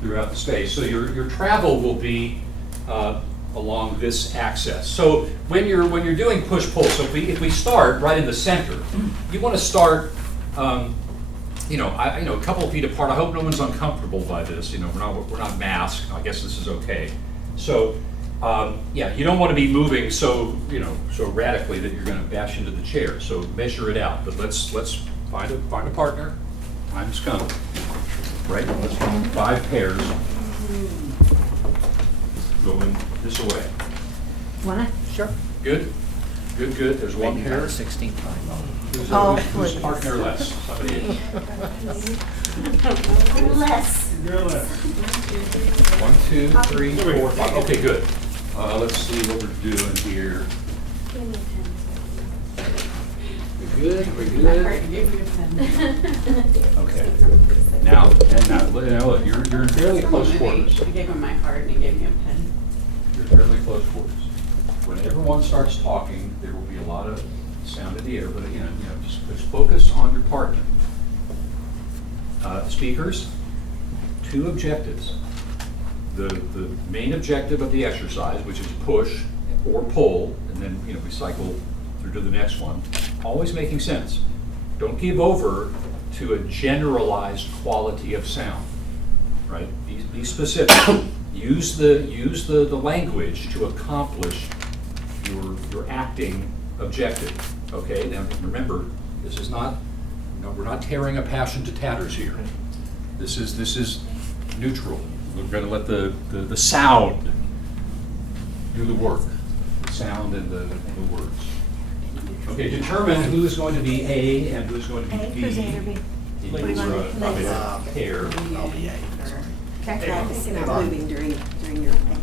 throughout the space. So your travel will be along this axis. So when you're doing push-pull, so if we start right in the center, you want to start a couple of feet apart. I hope no one's uncomfortable by this. We're not masked. I guess this is okay. So you don't want to be moving so radically that you're going to bash into the chair. So measure it out. But let's find a partner. Time's come. Right. Let's find 5 pairs going this way. Wanna? Sure. Good. There's one pair. 16 time. Who's partner less? Somebody. Less. You're left. 1, 2, 3, 4, 5. Okay, good. Let's see what we're doing here. We're good. Okay. Now, look, you're in fairly close quarters. I gave him my card and he gave me a pen. You're fairly close quarters. When everyone starts talking, there will be a lot of sound in the air, but just focus on your partner. Speakers, 2 objectives. The main objective of the exercise, which is push or pull, and then we cycle through to the next one, always making sense. Don't give over to a generalized quality of sound, right? Be specific. Use the language to accomplish your acting objective. Okay. Now remember, this is not. We're not tearing a passion to tatters here. This is neutral. We're going to let the sound do the work. The sound and the words. Okay. Determine who is going to be A and who is going to be B. Who's A or B? What do you want to be? Pair. I'll be A. Okay. Practicing on moving during your thing.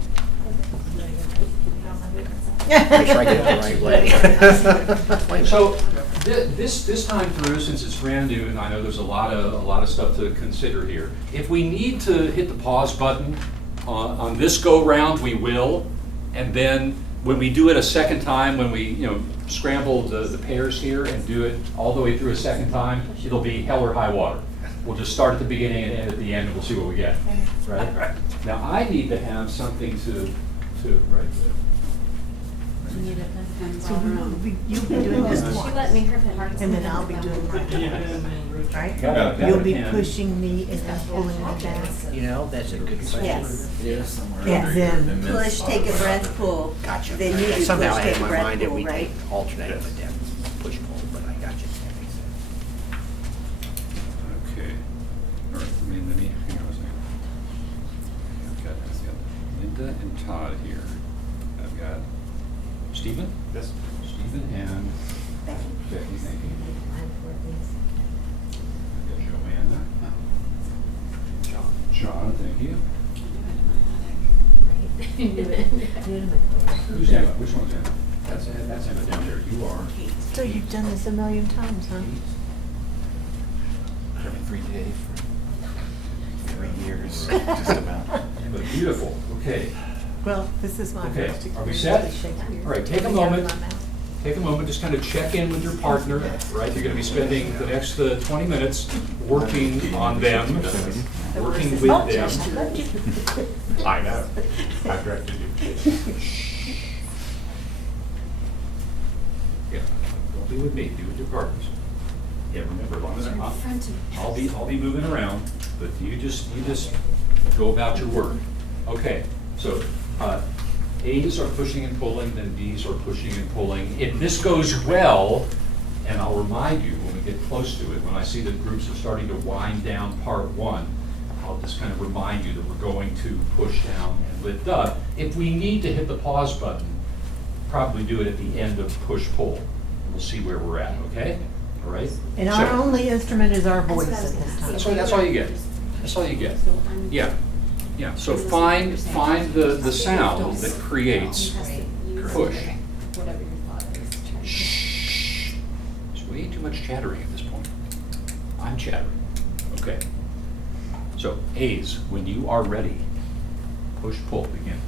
Make sure I get it the right way. So this time through, since it's brand new, and I know there's a lot of stuff to consider here. If we need to hit the pause button on this go round, we will, and then when we do it a second time, when we scramble the pairs here and do it all the way through a second time, it'll be hell or high water. We'll just start at the beginning and end at the end, and we'll see what we get. Right? Now I need to have something to write with. So you'll be doing this She one, let me her put and then I'll be doing mine. Right? Got You'll be it. pushing me and then pulling me back. That's a good question. Yes. It is. Yeah, then Push, take a breath, pull. Gotcha. Then you do Somehow push, I had take in a my breath, mind that pull, we right? alternate with them, push pull, but I got you. That makes sense. Okay. All right. Let me hang on a second. I've got Linda and Todd here. I've got Stephen. Yes. Stephen and Becky. Thank you. I've got Joanna. John. Thank you. Who's Emma? Which one's Emma? That's Emma down there. You are. So you've done this a million times, huh? Every 3 days for 3 years, just about. But beautiful. Okay. Well, this is my Okay, first are we experience set? with Shakespeare. All right, take a Coming out of moment. my mouth. Take a moment, just kind of check in with your partner, right? You're going to be spending the next 20 minutes working on them, working with Oh, them. I know. I directed you. Yeah, don't be with me, be with your partners. Yeah, remember, I'll be moving around, but you just go about your work. Okay, so A's are pushing and pulling, then B's are pushing and pulling. If this goes well, and I'll remind you when we get close to it, when I see that groups are starting to wind down part one, I'll just kind of remind you that we're going to push down and lift up. If we need to hit the pause button, probably do it at the end of push-pull. We'll see where we're at, okay? All right? And So- our only instrument is our voice at this time. that's all you get. That's all you get. Yeah. Yeah. So find the sound that creates push. Whatever your thought is. Shh. There's way too much chattering at this point. I'm chattering. Okay. So A's, when you are ready, push pull begin.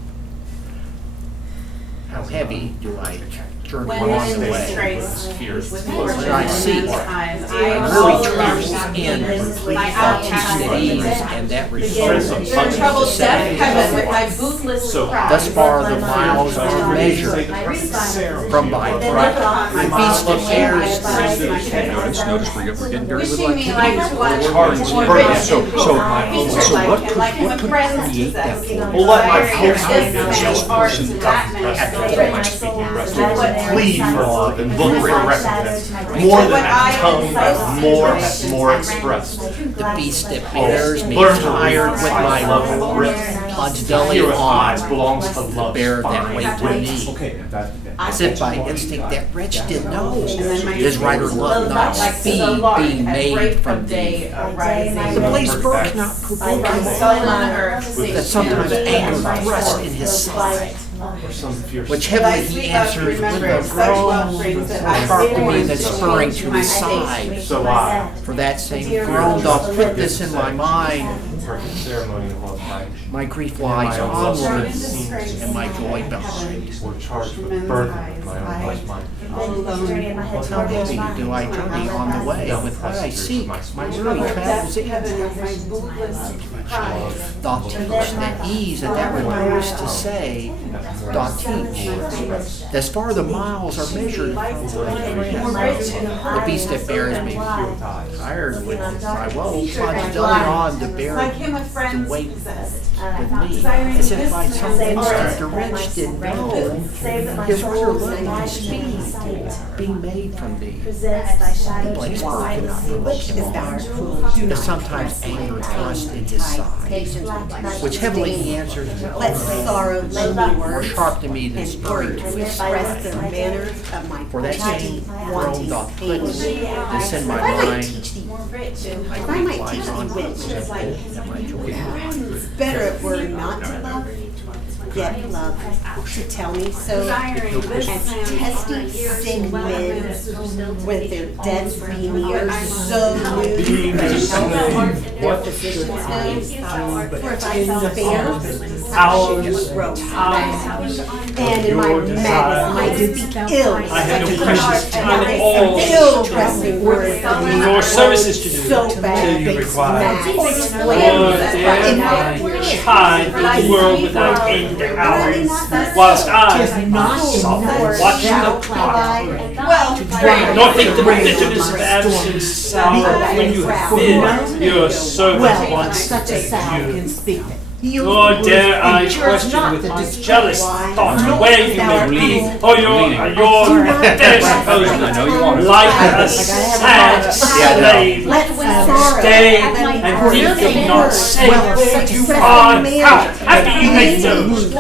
How heavy do I turn When one in on the way? disgrace, with What did I see? eyes, It I really will travels not in my autistic ease, and that results You're in trouble, in Steph, Kevin, with my bootless surprise. Thus far, the miles are measured from my feast of airs. Notice we're getting very little Wishing me like activity. one So what could create that for you? We'll let my folks This be the many just arts person and come that many have to slaves. let my speaking rest. Plead for love and look for recompense. More More than that tongue has more expressed. The beast that bears me Learn to tired with my love and grip. plunge dully Here with eyes on belongs to to love. bear that weight to me. Okay, that's As if by instinct that wretch did know. His rider love not speed being made from thee. The blaze bird cannot provoke him on, that sometimes anger thrust in his side. Which heavily he answers with a groan, sharp to me that's spurring to his side. So I, For that same groan doth put this in my mind, perfect ceremony of love night, my grief lies onward, and my joy behind. were charged with burden of my own life mind. How heavy do I journey on the way with what I seek, my weary travels in. Doth teach that ease and that repose to say, doth teach. As far the miles are measured from my friend, the beast that bears me, tired with my woe, plunge dully on to bear the weight with me, as if by some instinct the wretch did know his rider love my speed being made from thee. The blaze bird cannot provoke him on, that sometimes anger thrust in his side, which heavily he answers Let sorrow lend me more words sharp to me than and spurring words to to his express side. the manners of my For that same wanting groan doth put this in my If I might mind, teach thee, my if I grief might lies teach thee on wit, and my joy behind. better it were not to love, yet love to tell me so, as testy sick men with their dead veneers so new that their physicians know, for if I spare, I should grow and in my madness might speak ill, I have no precious time at and all ill dressing words nor services to do so bad till you they require. smack, Lord, slam, in my dare I chide the world without end hours, whilst I suffer watching the clock. Nor think the bitterness of absence sour when you have been your servant once Such a sound can speak it. Nor dare I question with my jealous thoughts where you may lead, or your dare suppose I know you want it. like a sad slave. Stay and think of not say where you are out after you make those.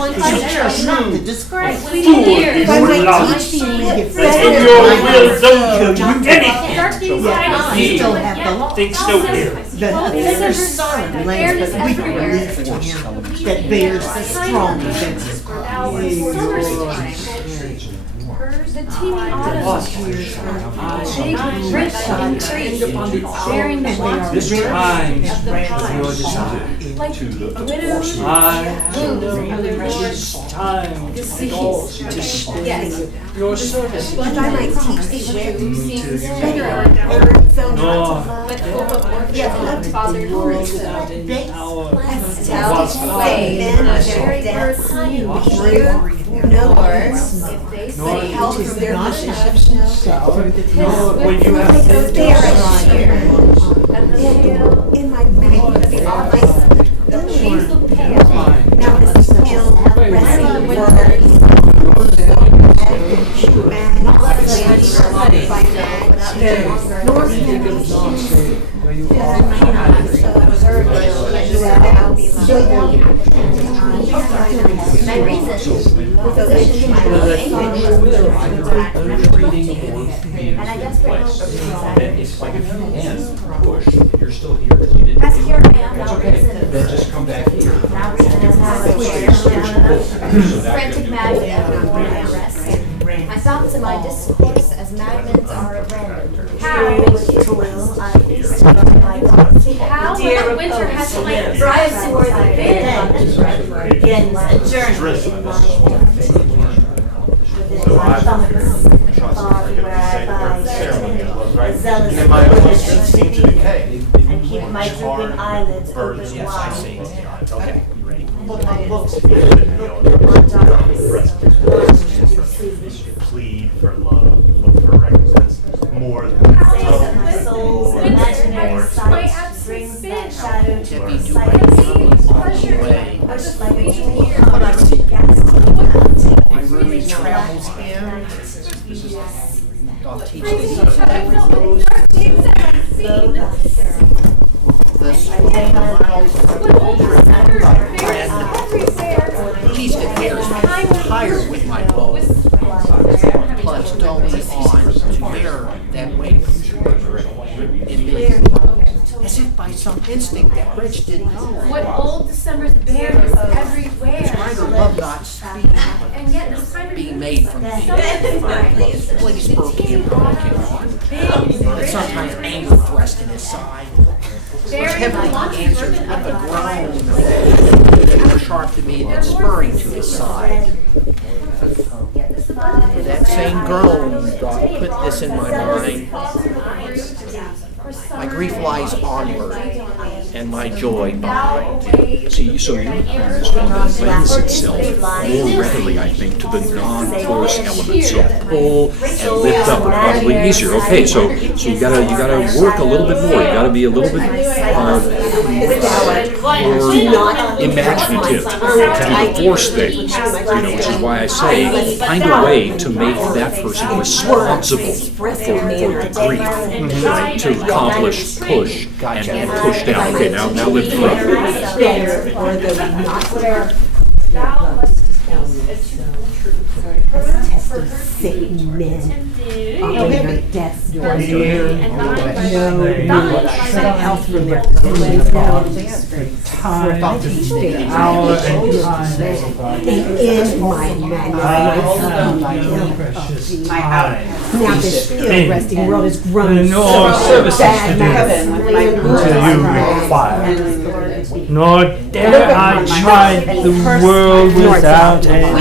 Not the disgrace. Fool you love, but in your will don't do anything. Yet I still have the law. Think so ill. The offender's son lands but weak relief to him that bears the strong defenses. The teeming autumn Tears from eyes, big, rich, and trees, bearing the blossoms This time of the of pine. your desire. Like To the widows' I blooms of the it's Lord. time to Yes. your service. if I might teach thee wit, better Nor But hope of orphan yet love to father world so. without end hour. As men of their debts, knowers, if they Nora, say help from their possessions. When you have Because they are a cheer and the pale, in my magnitude, all my the trees look pale. now is still resting words. My reason, position my and I desperately hope It's like if you can push, you're still here. You didn't as do here it. I am, That's now okay. reason Then just come back here. now reason is now a chair, frantic mad with every morning I rest. My thoughts and my discourse as madmen's are of random. How? With toil I haste my thoughts. How when the winter has to like drive toward the bin? Begins a journey in my head. Within my thoughts, far from where I abide, zealous And my for emotions seem to decay. and keep my drooping eyelids open wide. Okay. Put my books on darkness, Plead for love, look for recompense, more than say that my soul's imaginary sight brings that shadow to my sight. Much like a dream on a gasp. My roomie travels in. I'll teach this. This He's tired with my bow. Plus dully on to bear that weight in me. As if by some instinct that Rich didn't know. What old December's bareness everywhere. Rider love not speak, And yet this kind of being made from thee. Bloody spur came on, and sometimes anger thrust in his side. Heavily he answers with a groan, more sharp to me than spurring to his side. For that same groan, put this in my mind. My grief lies onward, and my joy behind. See, so your poem is one that lends itself more readily, I think, to the non-chorus elements. So pull and lift up are probably easier. Okay, so you gotta work a little bit more. You gotta be a little bit more imaginative to force things. Which is why I say find a way to make that person responsible for the grief, right? To accomplish, push, and push down. Okay, now lift her up. thou must Sick men. tempted. Death. And Health from their Time, hour, and time. in my Now this ill resting world is grown Nor services to do bad until you require. Nor dare I try the world without end.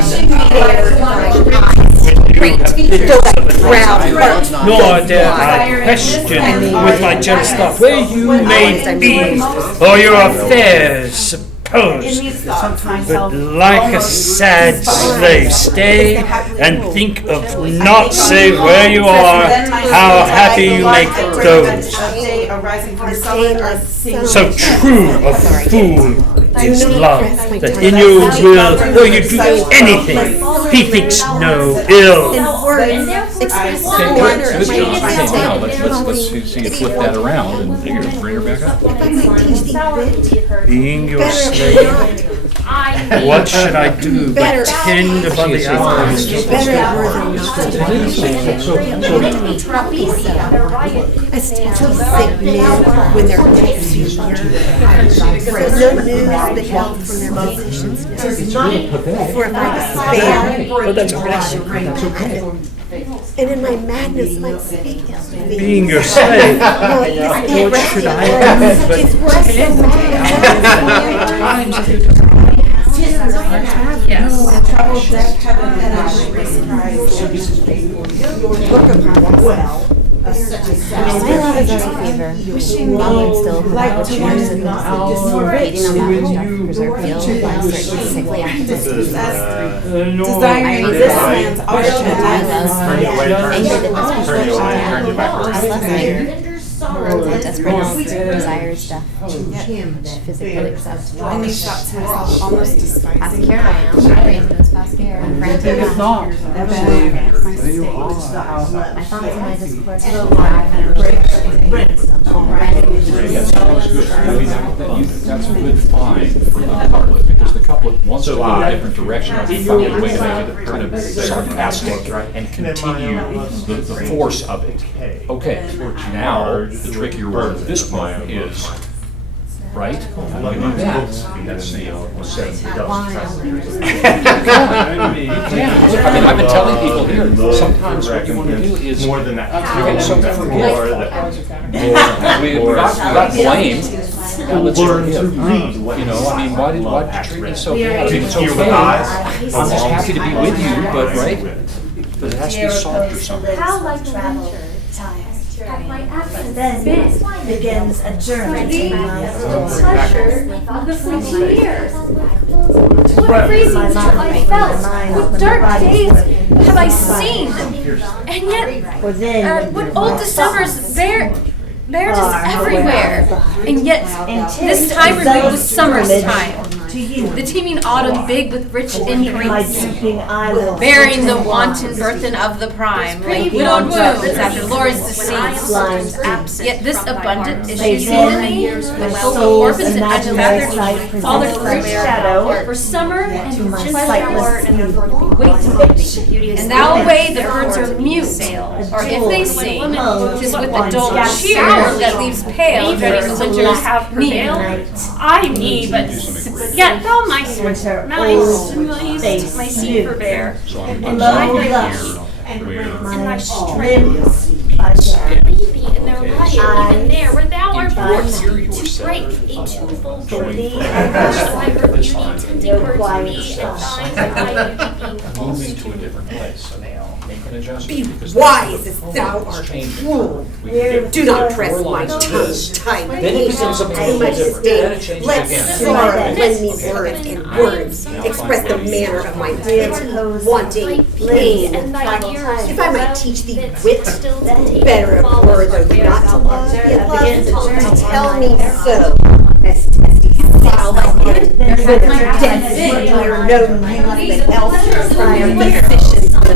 Nor dare I question with my jealous thought where you may be or your affairs supposed. But like a sad slave, stay and think of not save where you are, how happy you make those. So true a fool is love, that in your will, though you do anything, he thinks no ill. Okay, good job. Okay, now let's see you flip that around and bring her back up. Being your slave, what should I do but tend upon the hours? A statue of sick men when their deaths no news but health from their physicians. For if I despair, and in my madness might speak of thee. Being your slave, what should I do but tend fever, longing still for that which nurses the disease, feeding on that which doth preserve the ill, by certain sickly activities. I resist my love, anger that must be pushed down, restless anger, desperate desires death, which physically accepts. And these shots myself almost despising. Past care I am, my reasons past care, and frantic my thoughts and my discourse That's a good find for the couplet, because the couplet wants to go a different direction. I think found a way to make it kind of sarcastic and continue the force of it. Okay, now the trickier word at this point is, right? How do you do that? I mean, I've been telling people here, sometimes what you want to do is more than that. you get something to forgive. We got blamed. Now let's forgive. You know, I mean, why did you treat me so bad? I mean, it's okay. I'm just happy to be with you, but right? But it has to be soft or something. How like winter have my absence then begins a journey to my soul. Pleasure of the fleeting years. What freezing I felt, what dark days have I seen, and yet what old December's bareness everywhere, and yet this time removed was summer's time. The teeming autumn big with rich increase, bearing the wanton burthen of the prime, like widowed wombs after Laura's decease. Yet this abundant is she seen to me, with hope of orphans and unfeathered fathered fruit, for summer and pleasure, and therefore to be wait to me. And thou away the birds are mute, or if they sing, 'tis with a dull cheer that leaves pale, dreading the winter's need. I me, but yet thou my winter, my seed for bear, And lo, and thy strength. Leave thee in their light, even there where thou art forced to break a twofold truth. By her beauty tempting her to me, and thine by beauty being false Moving to a different place. Make an adjustment. Be because wise as thou it's art changing. cruel. We can get Do not four press my lines of tongue this. tight. Then it becomes something Too totally much different. Then it disdain. changes Let again. sorrow lend me Okay. words and words. Express the manner of my pity, wanting pain. and thy years. If I might teach thee wit, better of words are not to love, yet love to tell me so. As testy foul like it, when my death is near no news but else from your physicians. For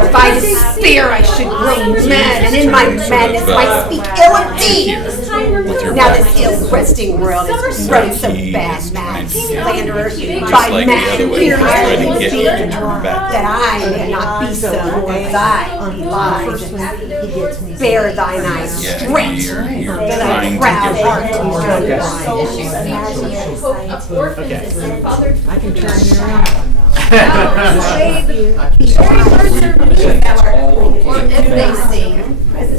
if I despair, I should grow mad, and in my madness might speak ill of thee. Now this ill-resting world is grown so bad, mad slanderer, by mad inferiority, that I may not be so as I be lied. Bear thine eyes straight, You're that trying I to proud give heart I can turn you around. Or if they sing,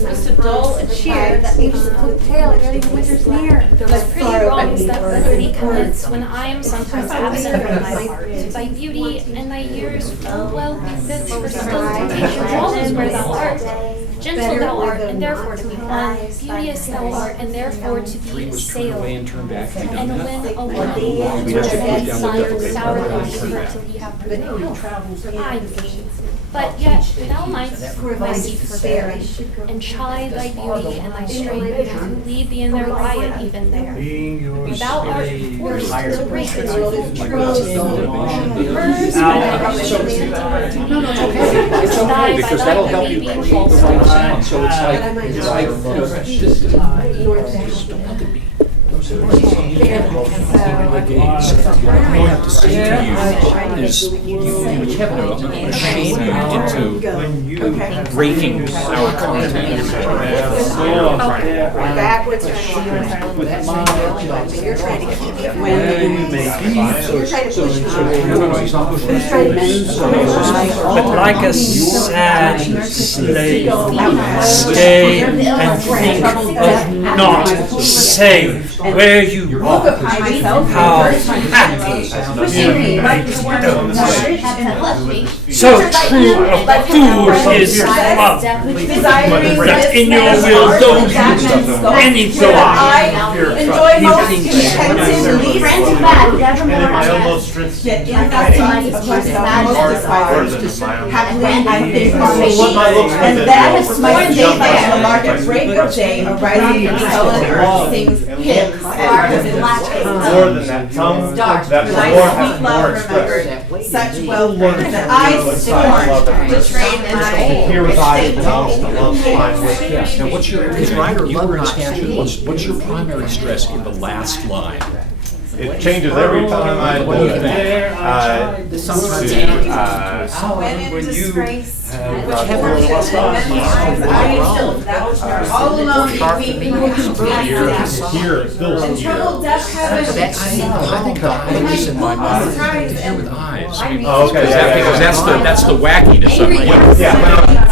just a dull a cheer that leaves the hope pale, dreading the winter's near. Those pretty wrongs that levity commits when I am sometimes absent from my heart. Thy beauty and thy years full well befits for still temptations always where thou art. Gentle thou art, and therefore to be won. Beauteous thou art, and therefore to Three be was turned assailed. away and turned back. Have you And done when that? a woman We have to push dead down sire the sourly double hurt till he have prevailed. I me. But yet thou mightst my seed forbear, and chide thy beauty and thy strength, to lead thee in their riot even there. For thou art forced to break the twofold truth. Hers It's okay, because that'll help you push all the right sounds, so it's like, you know, the gaze. What I have to say to you is, Kevin, I'm going to shame you into breaking our content. Backwards or you're trying to keep it you're trying to push No, he's not pushing. But like a sad slave, stay and think of not say where you are. How happy so true a fool is love, that in your will though you anything enjoy most contented leave And I almost strength. And that is my day by the lark at break of day, arising from the solid earth, sings hymns More than that, tongue that more express. such well words that I scorn to train and Here with eyes belongs to train. love fine with. Now, what's your, because you were in scansion, what's your primary stress in the last line? It changes every time I What do you do think? it. When in disgrace. All alone, weeping Here, it fills and the troubled death heaven. I think the eyes in my mind, here with eyes. I mean, Oh, okay, because that's the wackiness of it. Yeah,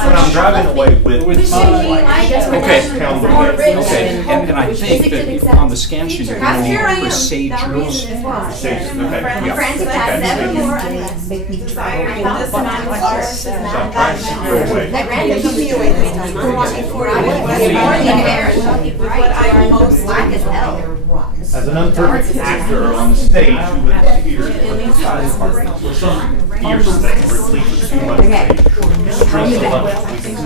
when I'm driving away with Okay. pound the way. Okay, and I think that on the scansion, you're going to need procedures. Okay. Frantic as evermore Make me desiring try. this amount of art. So I'm trying to keep you away. Keep me away this time. I'm walking for What I most Black as hell. As an unperfect actor on the stage who with tears or some fierce thing replete with too much rage. Stress of love.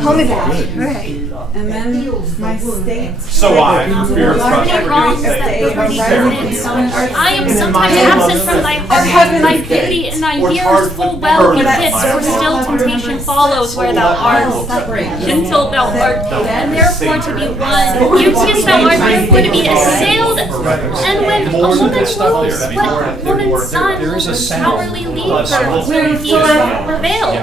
Hold me back. Okay. And then my state. So I, for fear of Pretty wrong is that liberty is I am sometimes absent from thy heart, thy beauty, and thy years full well befit, for still temptation follows where thou art. Gentle thou art, and therefore to be won. Beauteous thou art, therefore to be assailed. And when a woman moves, what woman's son there is a will sound. powerly lead her where he prevailed?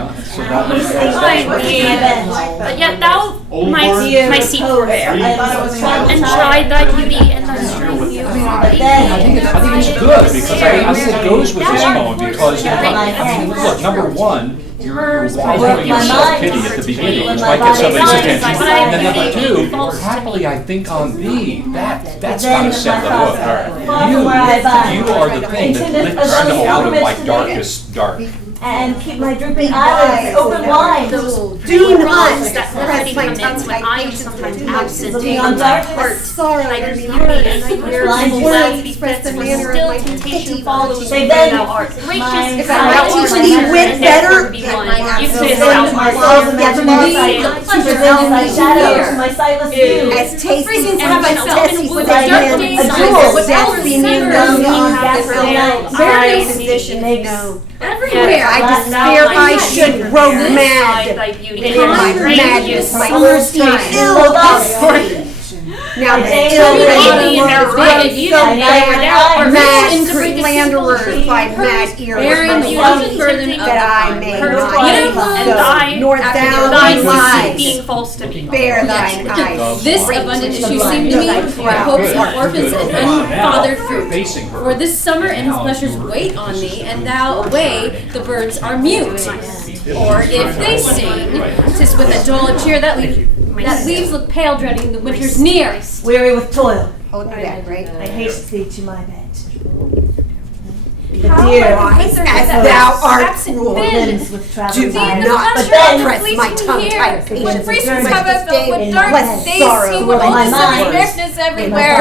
But yet thou my seat forbear, and tried thy beauty and thy strength. I think it's good, because I think it goes with this poem, because, I mean, look, number one, you're wallowing in self-pity at the beginning, which might get somebody's attention. And then number two, happily I think on thee, that's gotta set the hook. You are the thing that lifts me out of my darkest dark. And keep my drooping eyelids open wide. Do not that liberty commits when I am sometimes absent Looking from on thy darkness, heart. sorrow Thy and beauty hurt and thy years blind full words well express befits, the for manner of still my temptation pity. follows Say where then, thou art. my Gracious If thou I art, teach thee wit and better therefore be than one. my You absence say is thou in art myself the and pleasure me, of to pleasure present of my me shadow here. to my sightless view. As tasting And have I when tested with with the thy dark hand, days a on jewel, what death hours be near never those me on hath the failed. very I physician makes know. everywhere I thou despair my I sight. should grow This mad. thy beauty In my madness, my thirsty ill Time. Now My the days ill are ready in their right, you don't know where thou art. mad Rich and break a slanderers single by tree. mad ears, Bearing the love burden of that I may her not triumph, and thy nor thou thy lies being false to me. bear thine eyes. This abundant issue seemed to me the hopes of orphans and unfathered fruit. Facing her. For this summer and his pleasures wait on thee, and thou away the birds are mute. Or if they sing, 'tis with a dull cheer that leaves look pale, dreading the winter's near. Weary with toil, Hold me back, right? I haste thee to my bed. The Dear dear eyes, as thou art cruel, limbs with travel do tired. not But then press my tongue tight What patience. freezes journey have I felt, what in dark my head. days Sorrow seem, in what my old mind. summer darkness My everywhere.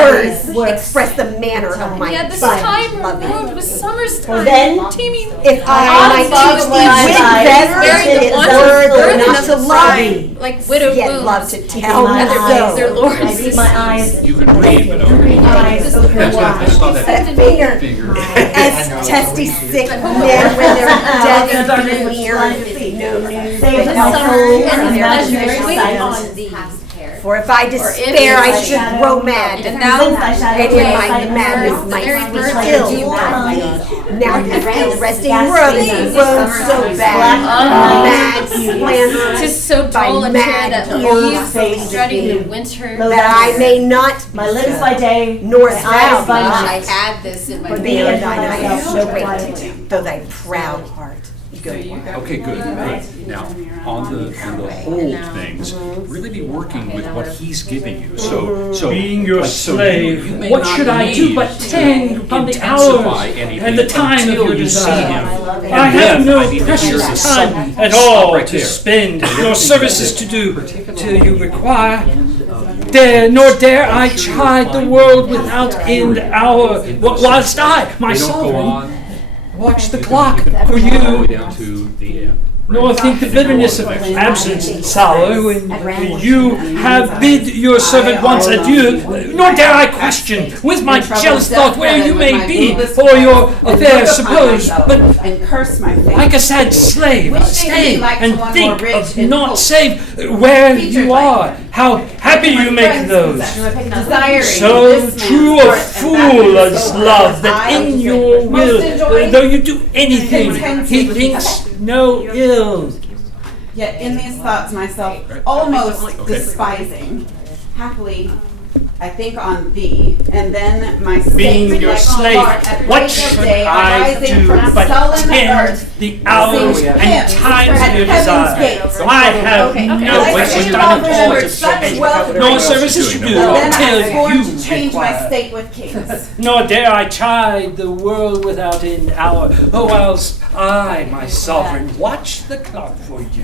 Words express the manner of my Yet this Fine. time loving. removed with summer's Well, time, then, teeming. If I might Above teach my thee wit eyes, better, bearing it the is want word of burden not of to love, thee. Like widow yet wounds. love to Keeping tell my and eyes, their so. lords. I keep my eyes, You could read, but okay. eyes open I wide. saw that That finger, finger. as testy sick men when their death is near, no news Save but my health soul and and their imaginary pleasure. silence. For if I despair, I should grow mad, And and thou, in my madness my speech ill. Now the still resting rose grown so bad, mad slanderous, Tis so by dull a chair mad that ears leaves dreading the winter. that I may not my limbs by day, nor my thou eyes by be night. I add this in my For For thee thee are and thine for eyes myself no straight, quiet. though thy proud heart Okay, good. Now, on the hold things, really be working with what he's giving you. So Being your like, so slave, you may what not should I do need but tend upon the intensify hours anything and the time of until your you see desire? him. And I have then no I need to hear precious the time sudden at stop all right to there. spend, And nor everything services that to is do particularly till you require. your Dare, nor life. dare I Make sure you chide the find world them without period end hour, in those whilst I, sections. my They don't go sovereign, on. watch the You clock can for push it all the way you. down to the end. Nor think the bitterness of absence and sorrow when you have bid your servant once adieu. Nor dare I question with my jealous thought where you may be, or your affairs suppose, but and curse my fate. like a sad slave, Which day stay would you like to and one think more rich of in not hope? save where Featured you like are. How happy you make those. Desiring So this man's true a heart and fool that is man's soul, love as that I in your most will, enjoy, though you do anything, contented he with thinks no ill. Yet in these thoughts myself almost despising. Happily, I think on thee, and then my Being state your like slave, lark at what break of should day, I arising do from but sullen tend earth, the hours sing and hymns times at of your heaven's desire? gates. I have Okay, no I wait, should wait, have wait, remembered wait, such wait, wealth wait, No wait, services to wait, do wait, then I till scorn you to change my require. state with kings. Nor dare I chide the world without end hour, whilst I, my sovereign, watch the clock for you.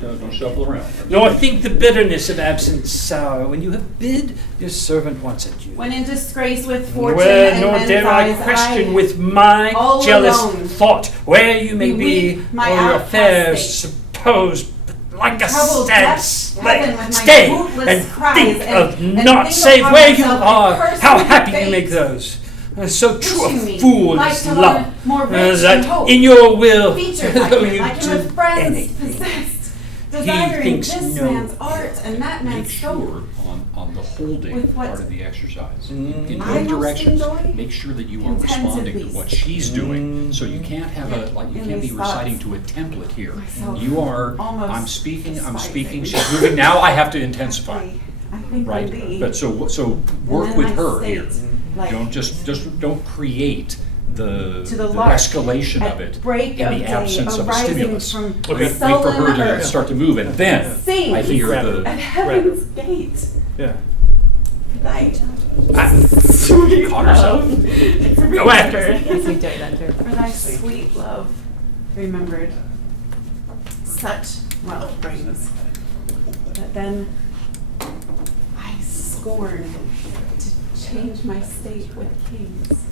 Don't shuffle around. Nor think the bitterness of absence sour when you have bid your servant once adieu. When in disgrace with fortune Where and nor men's dare I eyes, question with my all jealous alone, thought where you may be, beweep my or your outcast affairs state. suppose, but like a Troubled sad depths, heaven with my slave. Stay bootless and cries think of and not think save upon where you myself and are. curse How my happy fate. you make those. So true Wishing a me fool like is to love, learn more rich that in hope. in your will, Featured though like, you like do him with friends anything. possessed, desiring thinks this no man's art and that Make man's sure soul. on the holding With what part of the exercise, Mm. in I both most directions, enjoy, make sure that you are contends at responding to least. what she's doing. Mm. So you can't have a, like, you In can't be these reciting thoughts, to a template here. myself You are, almost I'm speaking, despising. she's moving, now I have to intensify, I think on right? thee, But so work then with my her state, here. like Don't just don't create the To the lark escalation at of it break in of the day, absence of a arising stimulus. from Wait for sullen her to earth. start to move, and then Sing I hear Grab the. at heaven's gate. Yeah. Thy Ah, sweet caught herself. love. Go after remembered. For thy sweet love remembered. Such wealth brings. But then I scorn to change my state with kings.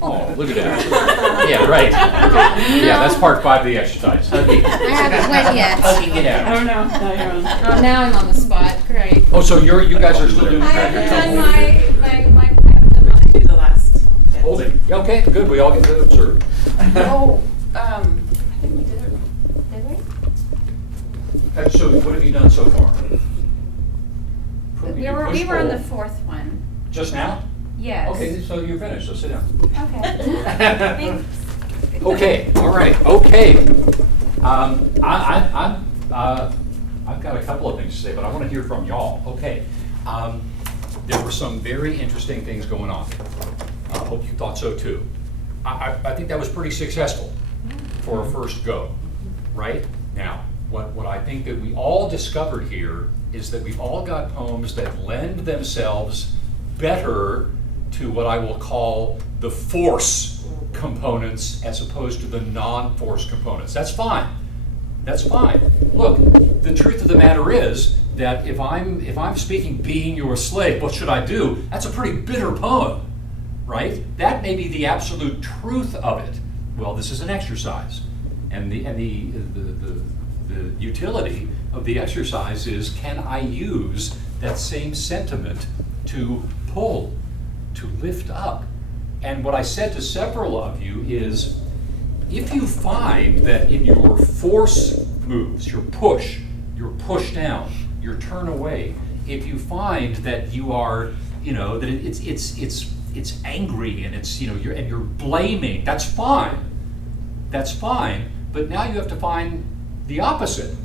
Oh, look at that. Yeah, right. Okay. Yeah, that's part 5 of the exercise. Okay. I haven't went yet. Hugging it out. Oh no, no, you're on. Oh, now I'm on the spot. Great. Oh, so you guys are still doing I haven't done that? my Do the last bit. Holding. Yeah, okay, good. We all get to observe. Oh, I think we did it. Did we? And so what have you done so far? We You were pushed on the hold. fourth one. Just now? Yes. Okay, so you're finished, so sit down. Okay. Thanks. Okay, all right, okay. I've got a couple of things to say, but I want to hear from y'all. Okay. There were some very interesting things going on. I hope you thought so too. I think that was pretty successful for a first go, right? Now, what I think that we all discovered here is that we've all got poems that lend themselves better to what I will call the force components as opposed to the non-force components. That's fine. That's fine. Look, the truth of the matter is that if I'm speaking being your slave, what should I do? That's a pretty bitter poem, right? That may be the absolute truth of it. Well, this is an exercise, and the utility of the exercise is, can I use that same sentiment to pull, to lift up? And what I said to several of you is, if you find that in your force moves, your push down, your turn away, if you find that you are, that it's angry and it's, you're blaming, that's fine. That's fine. But now you have to find the opposite,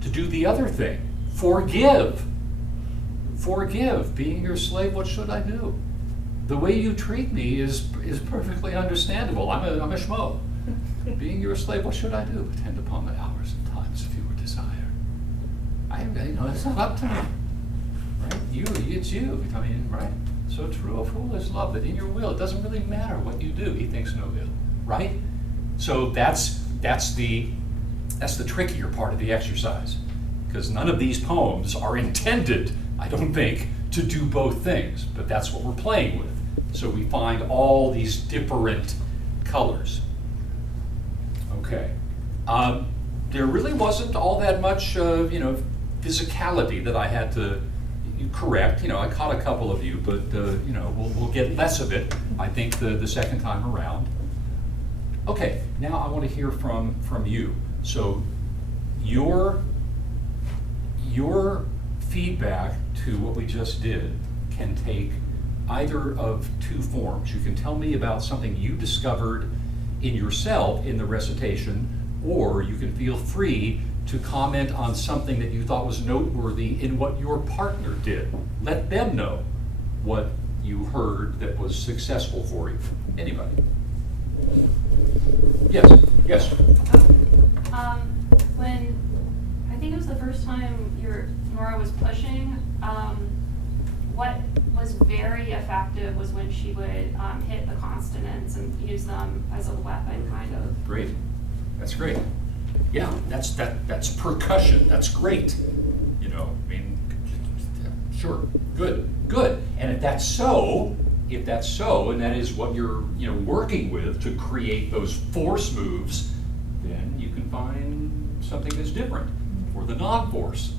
to do the other thing. Forgive. Forgive. Being your slave, what should I do? The way you treat me is perfectly understandable. I'm a schmo. Being your slave, what should I do? Attend upon the hours and times if you would desire. It's not up to me. Right? It's you. I mean, right? So true a fool is love, that in your will, it doesn't really matter what you do. He thinks no ill. Right? So that's the trickier part of the exercise. Because none of these poems are intended, I don't think, to do both things. But that's what we're playing with. So we find all these different colors. Okay. There really wasn't all that much, physicality that I had to correct. I caught a couple of you, but we'll get less of it, I think, the second time around. Okay. Now I want to hear from you. So your feedback to what we just did can take either of two forms. You can tell me about something you discovered in yourself in the recitation, or you can feel free to comment on something that you thought was noteworthy in what your partner did. Let them know what you heard that was successful for you. Anybody? Yes. When I think it was the first time Nora was pushing, what was very effective was when she would hit the consonants and use them as a weapon, kind of. Great. That's great. Yeah, that's percussion. That's great. Sure. Good. And if that's so, and that is what you're working with to create those force moves, then you can find something that's different for the non-force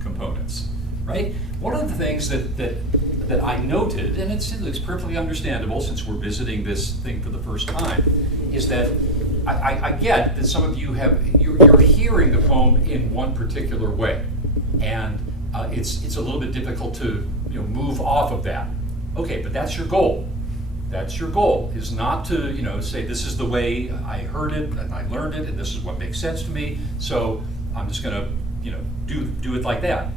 components, right? One of the things that I noted, and it's perfectly understandable since we're visiting this thing for the first time, is that I get that some of you you're hearing the poem in one particular way, and it's a little bit difficult to move off of that. Okay, but that's your goal. That's your goal, is not to say this is the way I heard it and I learned it and this is what makes sense to me, so I'm just going to do it like that.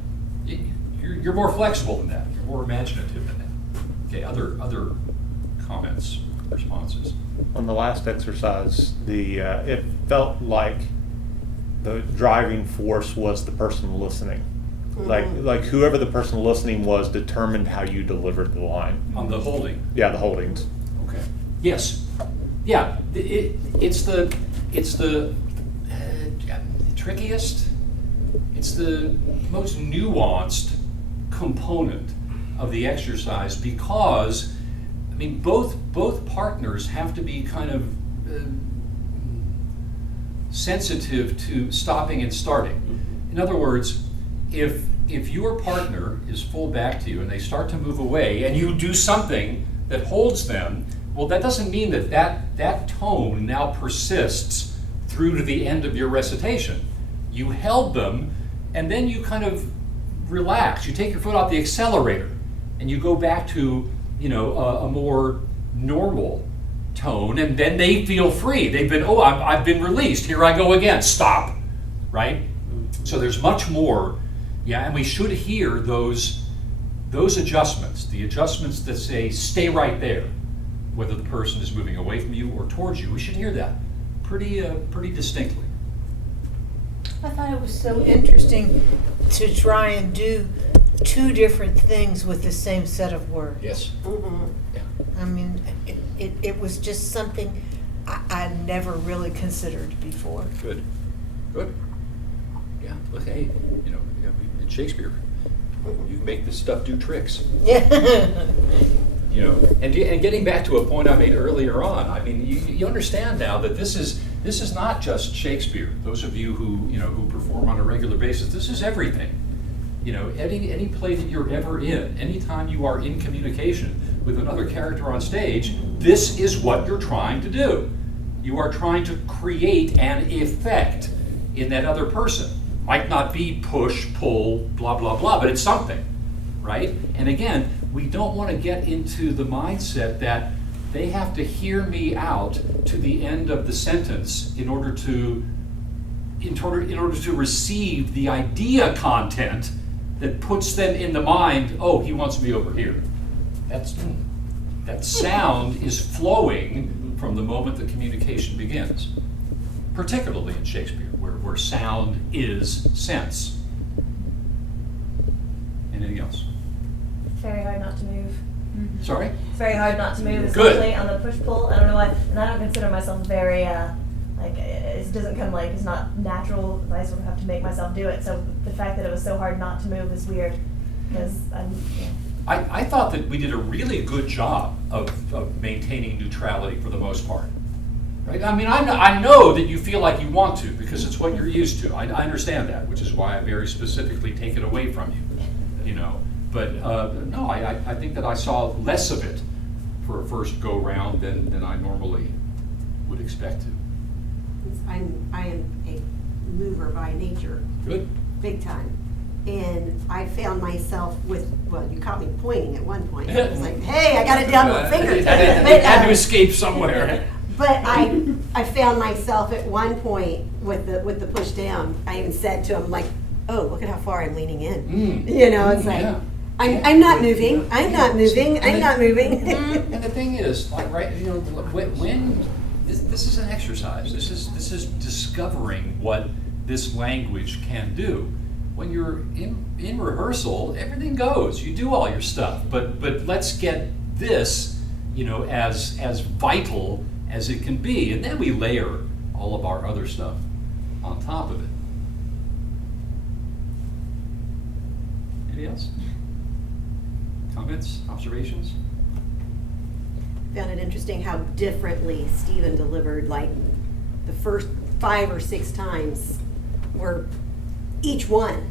You're more flexible than that. You're more imaginative than that. Okay, other comments, responses. On the last exercise, it felt like the driving force was the person listening. Like whoever the person listening was determined how you delivered the line. On the holding. Yeah, the holdings. Okay. Yes. Yeah. It's the trickiest. It's the most nuanced component of the exercise because, both partners have to be kind of sensitive to stopping and starting. In other words, if your partner is full back to you and they start to move away and you do something that holds them, well, that doesn't mean that tone now persists through to the end of your recitation. You held them, and then you kind of relax. You take your foot off the accelerator, and you go back to a more normal tone, and then they feel free. They've been, I've been released. Here I go again. Stop. Right? So there's much more. Yeah, and we should hear those adjustments, the adjustments that say stay right there, whether the person is moving away from you or towards you. We should hear that pretty distinctly. I thought it was so interesting to try and do two different things with the same set of words. Yes. Mm-hmm. Yeah. It was just something I never really considered before. Good. Yeah. Look, hey, in Shakespeare, you make this stuff do tricks. Yeah. And getting back to a point I made earlier on, you understand now that this is not just Shakespeare. Those of you who perform on a regular basis, this is everything. Any play that you're ever in, anytime you are in communication with another character on stage, this is what you're trying to do. You are trying to create an effect in that other person. Might not be push, pull, blah, blah, blah, but it's something, right? And again, we don't want to get into the mindset that they have to hear me out to the end of the sentence in order to receive the idea content that puts them in the mind, he wants me over here. That sound is flowing from the moment the communication begins. particularly in Shakespeare, where sound is sense. Anything else? Very hard not to move. Sorry? It's very hard not to move, Good. especially on the push-pull. I don't know why, and I don't consider myself very, it doesn't come like, it's not natural. I sort of have to make myself do it. So the fact that it was so hard not to move is weird, because I thought that we did a really good job of maintaining neutrality for the most part. Right? I mean, I know that you feel like you want to because it's what you're used to. I understand that, which is why I very specifically take it away from you, you know. But no, I think that I saw less of it for a first go round than I normally would expect to. I am a mover by nature. Good. Big time. And I found myself with, well, you caught me pointing at one point. I was like, hey, I got it down my finger. It had to escape somewhere. But I found myself at one point with the push down. I even said to him, like, oh, look at how far I'm leaning in. You know, it's like, yeah. I'm not moving. I'm not moving. I'm not moving. And the thing is, like, right, you know, when this is an exercise. This is discovering what this language can do. When you're in rehearsal, everything goes. You do all your stuff, but let's get this, you know, as vital as it can be, and then we layer all of our other stuff on top of it. Anything else? Comments, observations? Found it interesting how differently Stephen delivered, like the first 5 or 6 times were each one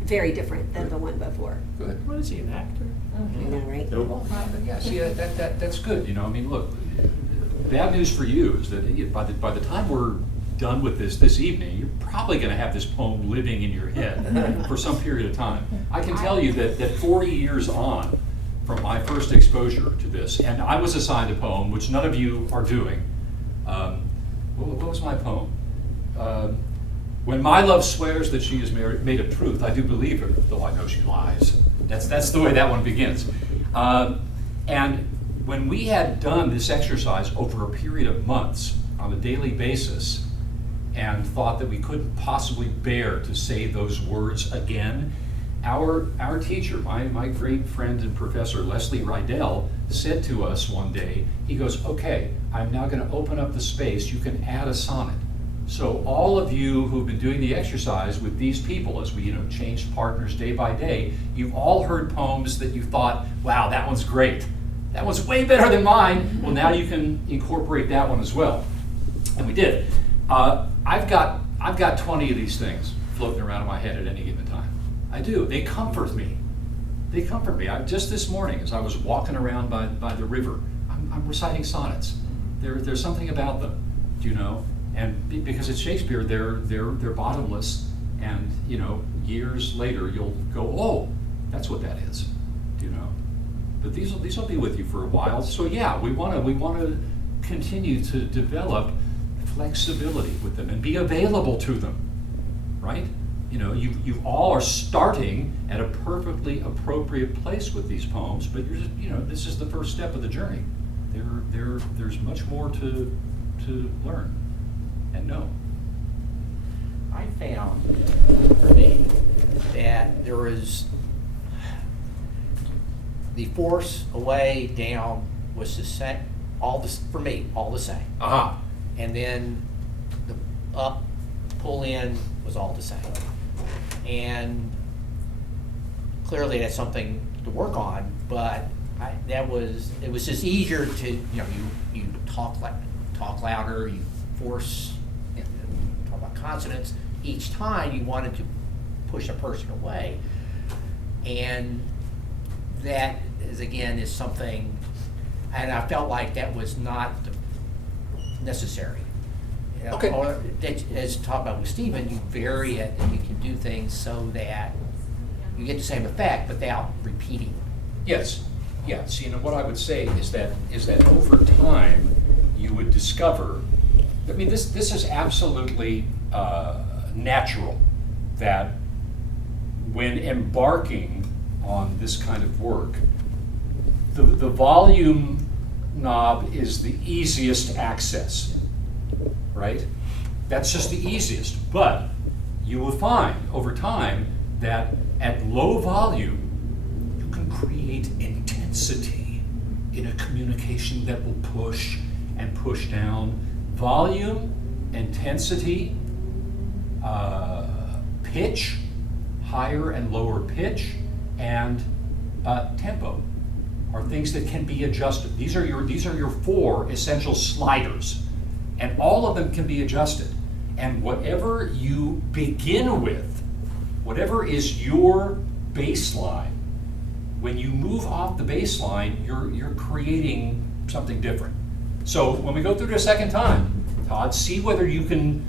very different than the one before. Good. What is he, an actor? I know, right? Well, yeah, see, that's good. You know, I mean, look, bad news for you is that by the time we're done with this evening, you're probably going to have this poem living in your head for some period of time. I can tell you that 40 years on from my first exposure to this, and I was assigned a poem, which none of you are doing. What was my poem? When my love swears that she is made of truth, I do believe her, though I know she lies. That's the way that one begins. And when we had done this exercise over a period of months on a daily basis and thought that we couldn't possibly bear to say those words again, our teacher, my great friend and professor Leslie Rydell, said to us one day, he goes, okay, I'm now going to open up the space, you can add a sonnet. So all of you who've been doing the exercise with these people as we changed partners day by day, you've all heard poems that you thought, wow, that one's great. That one's way better than mine. Well, now you can incorporate that one as well. And we did. I've got 20 of these things floating around in my head at any given time. I do. They comfort me. They comfort me. Just this morning, as I was walking around by the river, I'm reciting sonnets. There's something about them, and because it's Shakespeare, they're bottomless, and years later you'll go, oh, that's what that is, But these will be with you for a while. So yeah, we want to continue to develop flexibility with them and be available to them, right? You all are starting at a perfectly appropriate place with these poems, but you're just, this is the first step of the journey. There's much more to learn and know. I found, for me, that there was the force away, down was the same, for me, all the same. Aha. And then the up, pull in was all the same. And clearly that's something to work on, but it was just easier to, you talk louder, you force, talk about consonants. Each time you wanted to push a person away. And that is something, and I felt like that was not necessary. Okay. Or that, as talked about with Stephen, you vary it and you can do things so that you get the same effect without repeating. Yes. Yeah. See, what I would say is that over time you would discover. I mean, this is absolutely natural that when embarking on this kind of work, the volume knob is the easiest access, right? That's just the easiest. But you will find over time that at low volume, you can create intensity in a communication that will push and push down. Volume, intensity, pitch, higher and lower pitch, and tempo are things that can be adjusted. These are your 4 essential sliders, and all of them can be adjusted. And whatever you begin with, whatever is your baseline, when you move off the baseline, you're creating something different. So when we go through it a second time, Todd, see whether you can,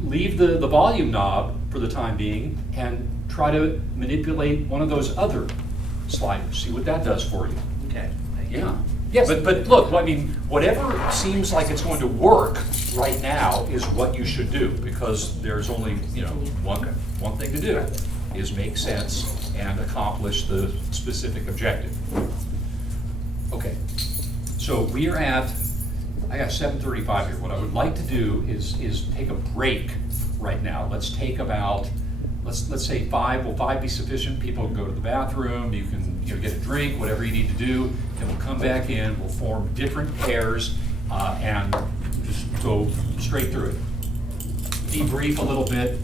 leave the volume knob for the time being and try to manipulate one of those other sliders. See what that does for you. Okay. Yeah. Yeah, but look, I mean, whatever seems like it's going to work right now is what you should do, because there's only, one thing to do, is make sense and accomplish the specific objective. Okay, so we are at, I got 7:35 here. What I would like to do is take a break right now. Let's take about, let's say 5. Will 5 be sufficient? People can go to the bathroom, you can get a drink, whatever you need to do, and we'll come back in, we'll form different pairs, and just go straight through it. Debrief a little bit,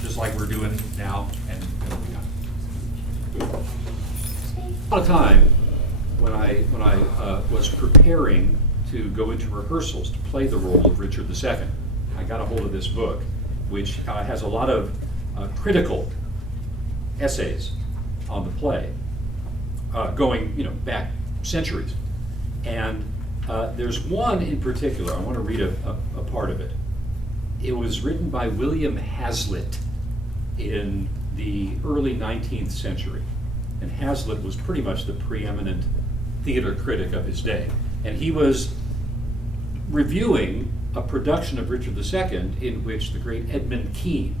just like we're doing now, and it'll be done. A lot of time when I was preparing to go into rehearsals to play the role of Richard II, I got a hold of this book, which has a lot of critical essays on the play, going back centuries. And there's one in particular, I want to read a part of it. It was written by William Hazlitt in the early 19th century. And Hazlitt was pretty much the preeminent theater critic of his day. And he was reviewing a production of Richard II in which the great Edmund Kean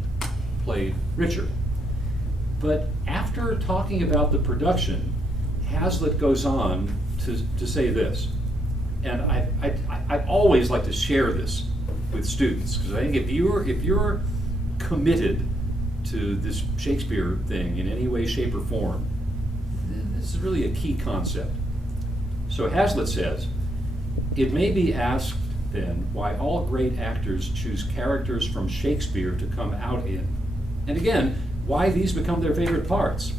played Richard. But after talking about the production, Hazlitt goes on to say this. And I always like to share this with students, because I think if you're committed to this Shakespeare thing in any way, shape, or form, this is really a key concept. So Hazlitt says, "It may be asked then why all great actors choose characters from Shakespeare to come out in, and again, why these become their favorite parts.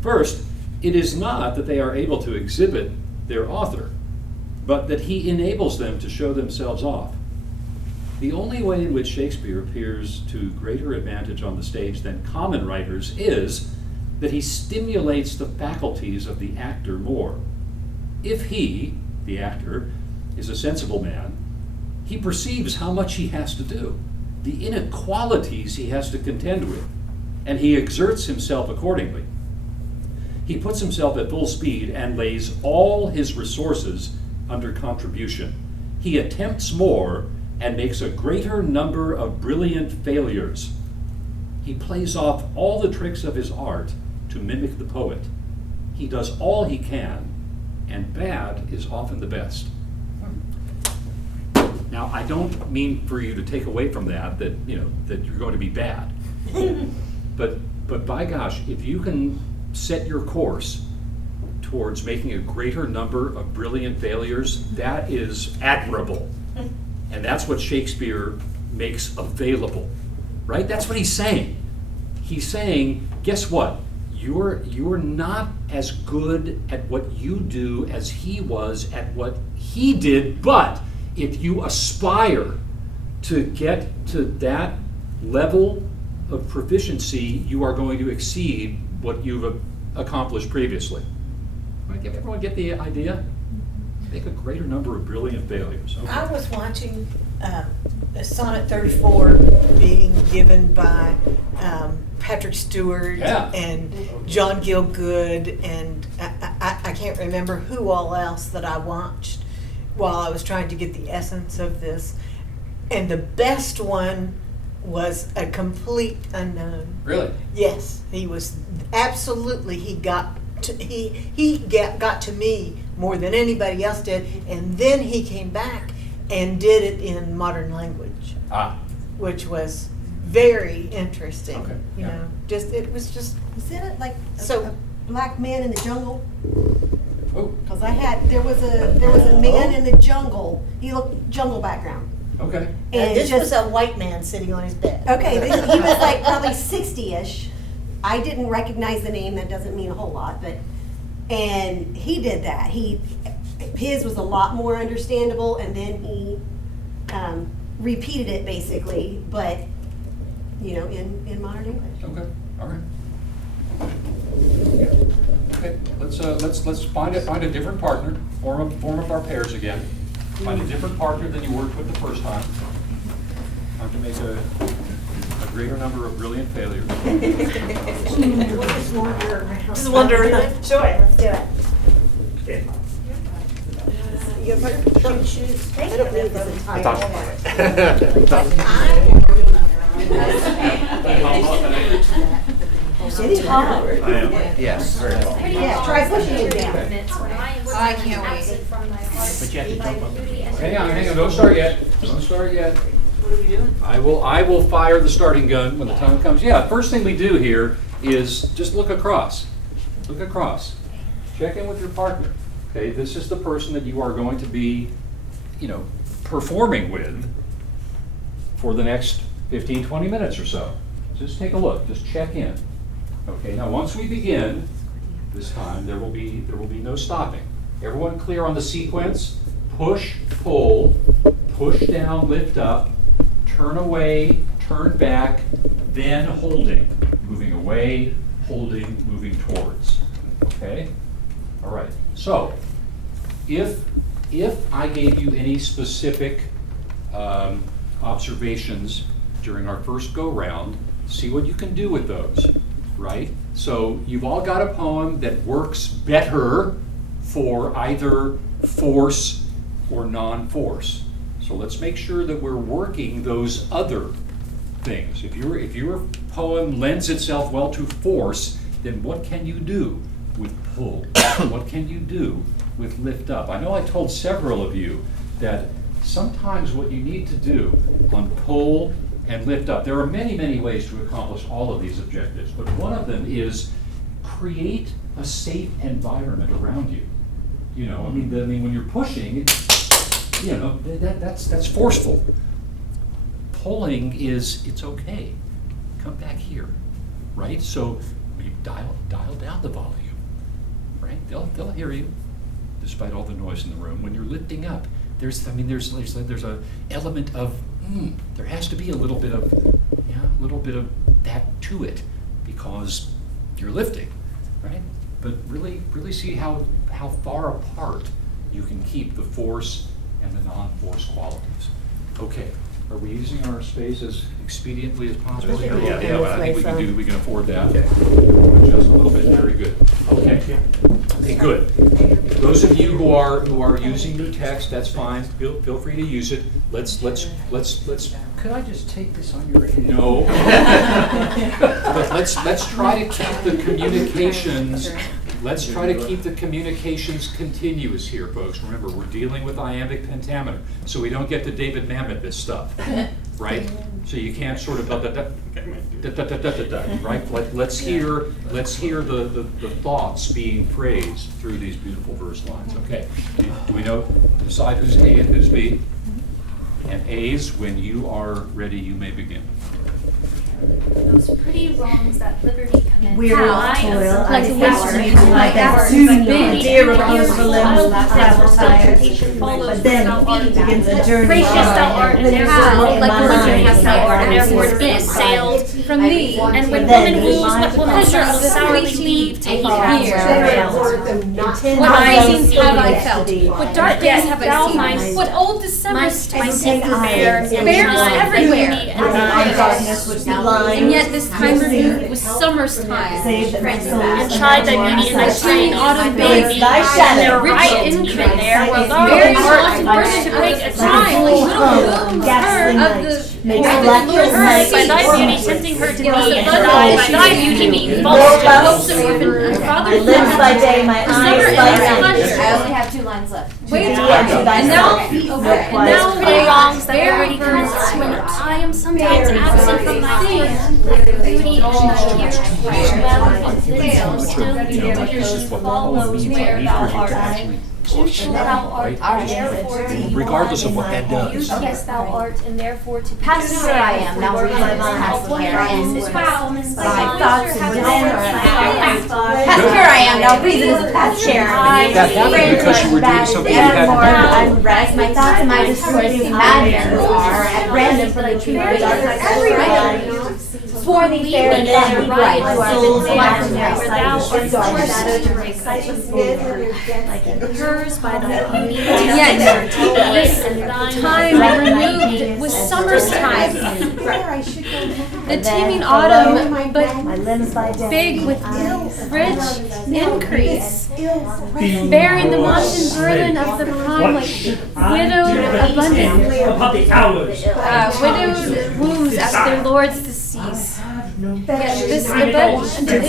First, it is not that they are able to exhibit their author, but that he enables them to show themselves off. The only way in which Shakespeare appears to greater advantage on the stage than common writers is that he stimulates the faculties of the actor more. If he, the actor, is a sensible man, he perceives how much he has to do, the inequalities he has to contend with, and he exerts himself accordingly. He puts himself at full speed and lays all his resources under contribution. He attempts more and makes a greater number of brilliant failures. He plays off all the tricks of his art to mimic the poet. He does all he can, and bad is often the best." Now, I don't mean for you to take away from that that you're going to be bad. But by gosh, if you can set your course towards making a greater number of brilliant failures, that is admirable. And that's what Shakespeare makes available, right? That's what he's saying. He's saying, guess what? You're not as good at what you do as he was at what he did, but if you aspire to get to that level of proficiency, you are going to exceed what you've accomplished previously. Everyone get the idea? Make a greater number of brilliant failures. Okay. I was watching Sonnet 34 being given by Patrick Stewart and John Gielgud, and I can't remember who all else that I watched while I was trying to get the essence of this. And the best one was a complete unknown. Really? Yes, he was absolutely. He got to me more than anybody else did, and then he came back and did it in modern language. which was very interesting. Okay, You yeah. know, was Isn't it like So- a black man in the jungle? Oh, Because there was a man in the jungle. He looked jungle background. okay. And this just- was a white man sitting on his bed. Okay, he was like probably 60-ish. I didn't recognize the name. That doesn't mean a whole lot, and he did that. His was a lot more understandable, and then he repeated it basically, but in modern English. Okay, all right. Okay, let's find a different partner, form up our pairs again. Find a different partner than you worked with the first time. Time to make a greater number of brilliant failures. Just wander around. Sure, let's do it. You have a partner? Shoes. I don't need this entire. I am. Yes, very well. Yeah, try pushing it down. I can't wait. But you have to jump up. Hang on, don't start yet. Don't start yet. What are we doing? I will fire the starting gun when the time comes. Yeah, first thing we do here is just look across. Look across. Check in with your partner. Okay, this is the person that you are going to be, performing with for the next 15, 20 minutes or so. Just take a look, just check in. Okay, now once we begin, this time there will be no stopping. Everyone clear on the sequence? Push, pull, push down, lift up, turn away, turn back, then holding. Moving away, holding, moving towards. Okay? All right. So, if I gave you any specific observations during our first go-round, see what you can do with those, right? So you've all got a poem that works better for either force or non-force. So let's make sure that we're working those other things. If your poem lends itself well to force, then what can you do with pull? What can you do with lift up? I know I told several of you that sometimes what you need to do on pull and lift up, there are many, many ways to accomplish all of these objectives, but one of them is create a safe environment around you. When you're pushing, that's forceful. Pulling it's okay. Come back here, right? So you dial down the volume, right? They'll hear you, despite all the noise in the room. When you're lifting up, there's a element of there has to be a little bit of that to it because you're lifting, right? But really see how far apart you can keep the force and the non-force qualities. Okay, are we using our space as expediently as possible here? Yeah, I think we can afford that. Just a little bit, very good. Okay, good. Those of you who are using new text, that's fine. Feel free to use it. Let's. Could I just take this on your end? No. But let's try to keep the communications. Let's try to keep the communications continuous here, folks. Remember, we're dealing with iambic pentameter, so we don't get to David Mamet this stuff, right? So you can't sort of right? Let's hear the thoughts being phrased through these beautiful verse lines. Okay. Do we know decide who's A and who's B? And A's, when you are ready, you may begin. Those pretty wrongs that liberty commends. We're off toil, like I hours, hasten to my like bed hours, soon, like days, dear years, repose for limbs that travel tired. But then begins a journey Gracious thou art, and therefore, like the winter hast thou art, and therefore it sailed From thee, and when Then woman woos, we what woman pleasure shall of the sourly fleeting leave to eat year. What risings have I felt? felt? What dark days have I seen? What old December My sick bear, bears everywhere. And darkness which blind, And yet this time renewed was summer's time. save that my soul and chide thy beauty in thy Shining strain. autumn There's baby. thy And shadow. their Rich riot infant even there was Very our soft and heart burdened to break a of time. little Home, blooms ghastly of night, the makes of the black Lord's as night. by thy mercy. beauty tempting her to be, Yes, and the I by Lord thy is beauty being beauty. false More to bubbles. hope. And My Father limbs by day, my Summer eyes is by pleasure. night. I only have 2 lines left. Wait, to and now, Pretty wrongs that already commenced when I am sometimes absent from my scene. Beauty and thy years which well and fail, still beauty follows where thou art. Gentle thou art, therefore to be Regardless of what that does. Beauteous thou art, and therefore to be Past where I am, now reason past where, and my thoughts and desire are past where I am, now reason is a past share. That happened because you were doing something you hadn't done. Unrest, my thoughts and my distorted imaginings are at random from the true every for the fair and then bright souls imaginary where thou art shadow to hers by thy beauty. Yet, And thine time removed was summer's time. The teeming autumn, but big with rich increase, bearing the wanton burden of the prime like widowed abundance. About the hours. Widowed wombs at their lord's decease. Yet this abundant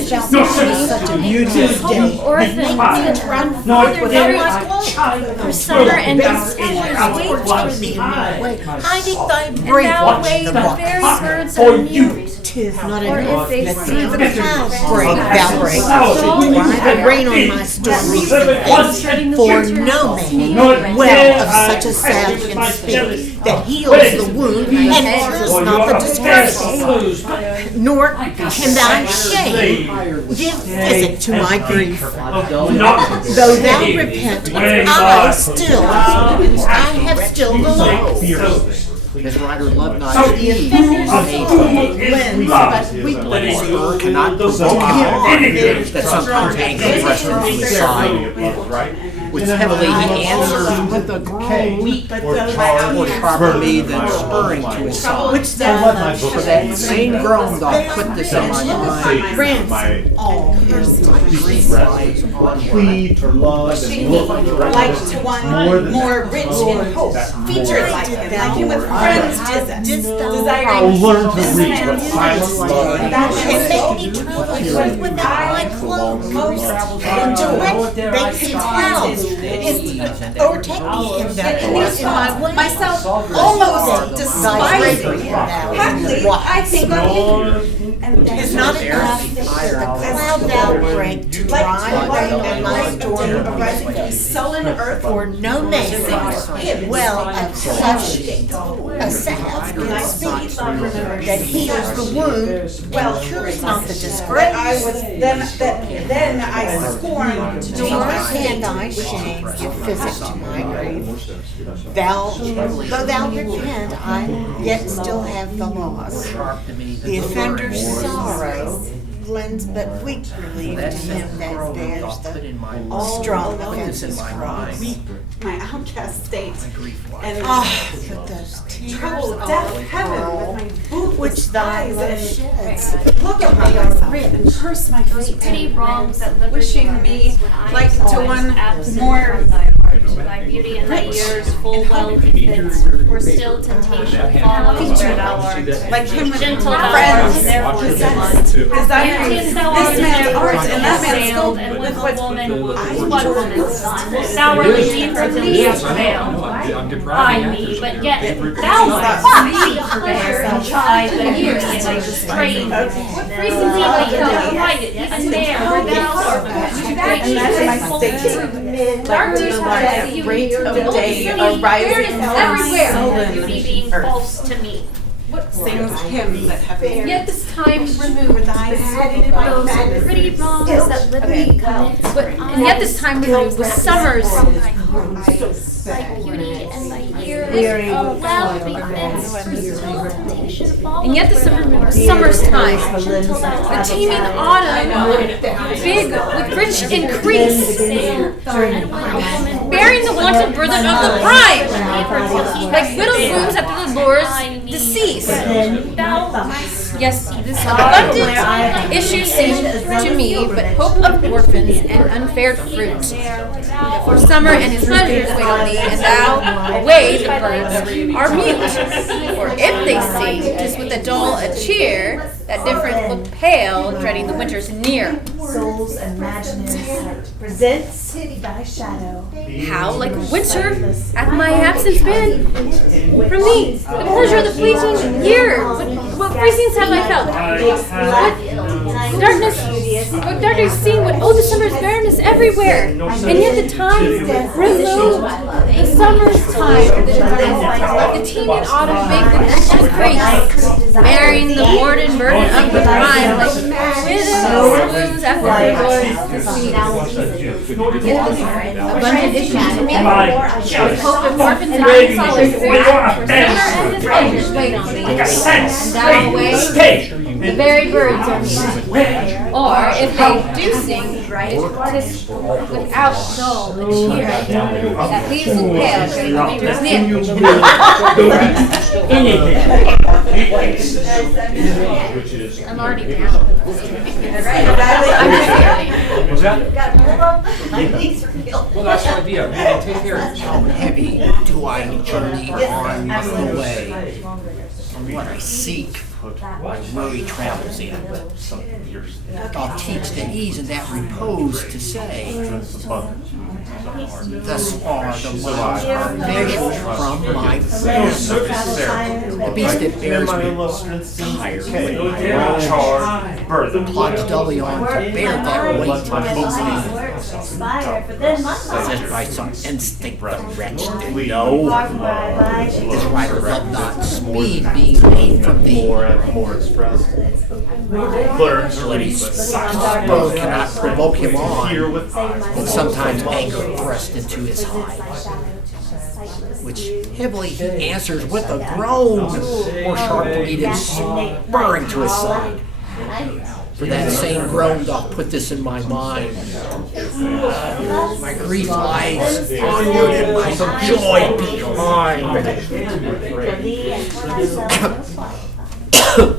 orphan that run further down for summer and discouraged wait for thee. Hiding thy And brave thou watch weigh the the rocks. very birds are mute. Tis not Or enough if they that see even the clouds break, thou break. I rain on my stormy treading face, the for winter no house. man well of such a salve can speak, that heals the wound and cures not the disgrace. Nor can thy shame give physic to my grief. Though thou repent, I have still the law. His rider loved not The offenders lends, but we spur cannot provoke him. That sometimes anger rests to his side. Which heavily he answers with a groan, more probably than spurring to his side. For that same groan doth put this in my mind. Grants all is my grief lies on Plead for love and look Like to one more rich in hope, featured like him with friends I'll learn to read what silent love and make me travel free without my cloak. In direct vacation clouds overtake me in my way. myself almost despising him. Happily, I think on him. Is not enough that the cloud thou break to dry rain and my storm arising from sullen earth, for no man well of such a salve can speak that heals the wound and cures not the disgrace. then I scorn to do Nor my can thy shame give physic to my grief. Though thou repent, I yet still have the loss. The offender's sorrow lends but weak relief to him that bears the strong offense's cross. my outcast state, and But those tears trouble of deaf heaven with my bootless which thy eyes, love and sheds. look at me and curse my fate, Pretty wrongs that liberty wishing me like to one more from thy heart. Thy beauty and thy years full well befits, for still temptation follows where thou art. like him with Gentle thou art, friends, therefore to one. desiring Beauteous this thou art, man's therefore art to and be that man's assailed, scope and with with what a woman I what woman's son? Sourly deeper to thee is veiled. I me, but yet thou me pleasure and chide the years and I strain. Frequently I come quiet, even there where thou art gracious and full of truth. Dark days are you, rate of the day city, arising everywhere, sullen beauty being false to me. sings hymns that have Yet this time removed Those pretty wrongs that liberty commits, and yet this time removed was summer's. thy beauty and thy years of well befits, for still temptation follows. And yet this time removed was summer's time. The teeming autumn, big with rich increase, bearing the wanton burden of the prime, like widowed wombs after the Lord's decease. Thou Yes, this abundant issue seemed to me but hope of orphans and unfair fruit. For summer and his pleasures wait on thee, and thou away the birds are mute. Or if they sing, 'tis with a dull a cheer, that different look pale, dreading the winter's near. Souls imaginary sight presents city by shadow. How like winter hath my absence been from thee, the pleasure of the fleeting year. What freezings have I felt? What darkness seen, what old December's barrenness everywhere. And yet the time removed, the summer's time, the teeming autumn baked the creeks, bearing the warden burden of the bride, like widows' wounds after their lords deceased. Abundant issue to me, with hope of orphans and unsolid fruit, for summer and his pleasures wait on thee, and thou away the very birds are mute. Or if they do sing, right, 'tis without dull a cheer, that leaves them pale during the winter's near. I'm already down. I'm just kidding. Was that? Well, that's the idea. We can take care of it. How heavy do I journey on the way? What I seek, my worry travels in. I'll teach the ease of that repose to say, thus far the miles are measured from my friends. The beast that bears me tired when I plods doubly on to bear that weight just by some instinct the wretch did know. His rider loved not speed being made from thee. More expressed. Spur cannot provoke him on, and sometimes anger thrust into his hide, which heavily he answers with a groan, more sharply than spurring to his side. For that same groan doth put this in my mind. My grief lies onward and my joy behind.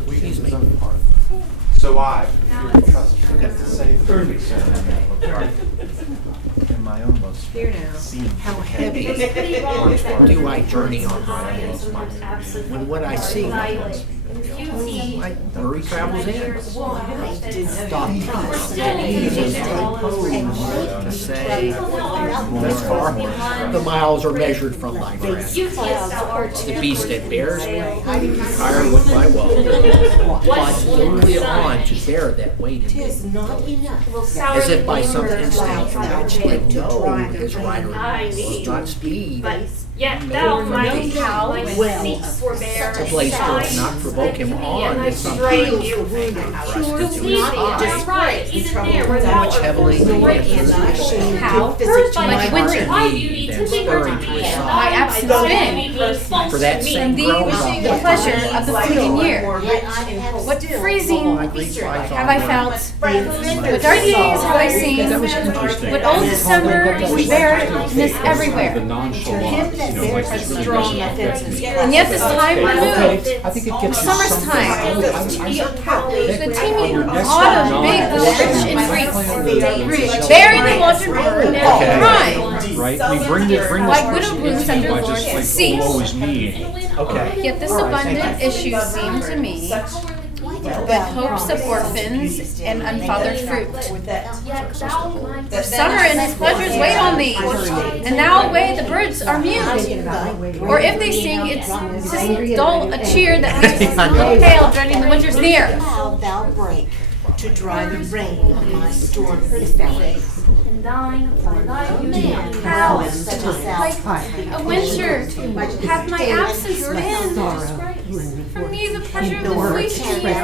Excuse me. So I trust to save in my own most How heavy do I journey on my way? When what I see, my worry travels in. Stop to say, thus far the miles are measured from thy breast. The beast that bears me, tired with my woe, plods only on to bear that weight in me. As if by some instinct the wretch did know his rider was not speed. Yet thou might seeks forbear The blaze cannot provoke him on, and some thrust into his eye, right, even there where thou which heavily How? Like winter. then spurring to his My side. absence been For that from same thee groan the pleasure of the fleeting year. What freezing have I felt? What dark days have I seen? What old December barrenness everywhere. The nonchalant, like this really doesn't affect me. And yet this time removed, I think it gets summer's time, the teeming autumn baked the rich and freaks, bearing the water burden and crying, Right? We bring this like widow person wounds into under by Lord's just like, decease. oh, woe is me. Okay. Yet this abundant issue seemed to me with hopes of orphans and unfathered fruit. For summer and his pleasures wait on thee, and thou away the birds are mute. Or if they sing, it's dull a cheer that leaves them pale, dreading the winter's near. How thou break to dry the rain of my stormy face. How, like a winter, hath my absence been from me the pleasure of the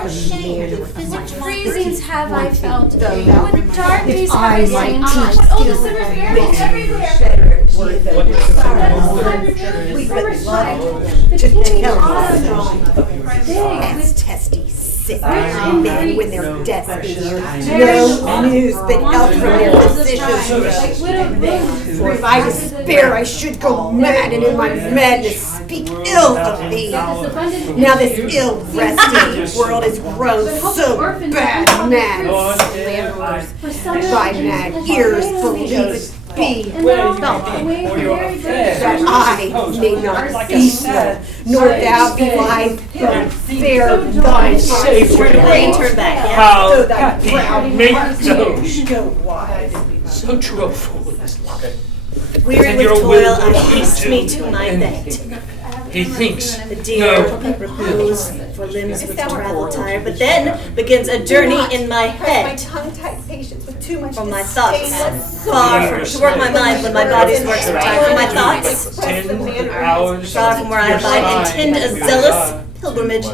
fleeting year. What freezings have I felt? What dark days have I seen? What old December's barrenness everywhere. Summer's time, the teeming autumn, big As testy, sick sick men when they're desperate. No news but help from their physicians. For by despair I should go mad, and in my madness speak ill of thee. Now this ill-rested world has grown so bad mad. By mad ears believe it be that I may not be so, nor thou be wise, but fair thy Safe turn away, turn back. How So thy proud make heart those go wise. so truthful. Weary with toil, I haste me to my bed. He thinks The deer repose for limbs with travel tired, but then begins a journey in my My head. tongue-tied patience with too much From my disdain. thoughts, far from to work my mind when my body's work so tired. From my thoughts, 10 hours. far from where I abide, intend a zealous pilgrimage.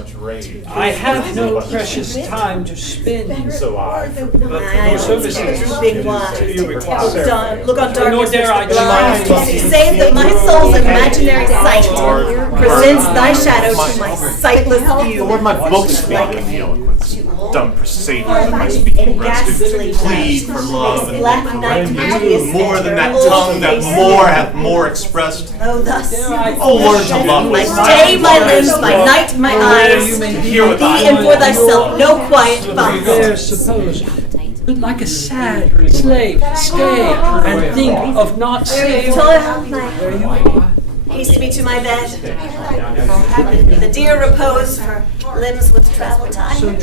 I have no precious time to spend. So I. But My your services drooping wide. you require. Look on Nor darkness dare I with the blind. try. Save that my soul's imaginary sight presents thy shadow to my sightless view. Lord, my books speak in the eloquence. Dumb presages of my speaking rested. Plead for love and Black night beauteous more than that tongue that more hath more expressed. Oh, thus. Oh, words of love. My day, my limbs, my night, my eyes. Hear what Thee and for thyself, no quiet There, thoughts. suppose, but like a sad slave, stay and think of not saving. Toil, my haste me to my bed. The deer repose for limbs with travel time.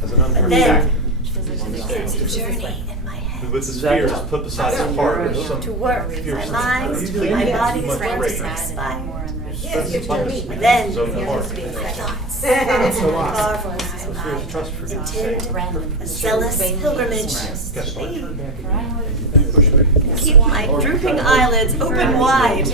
But then begins a journey in my head. With his fears put beside his heart. To work, my mind, my body's work expired. Then thoughts, far from my mind, intend a zealous pilgrimage. Keep my drooping eyelids open wide,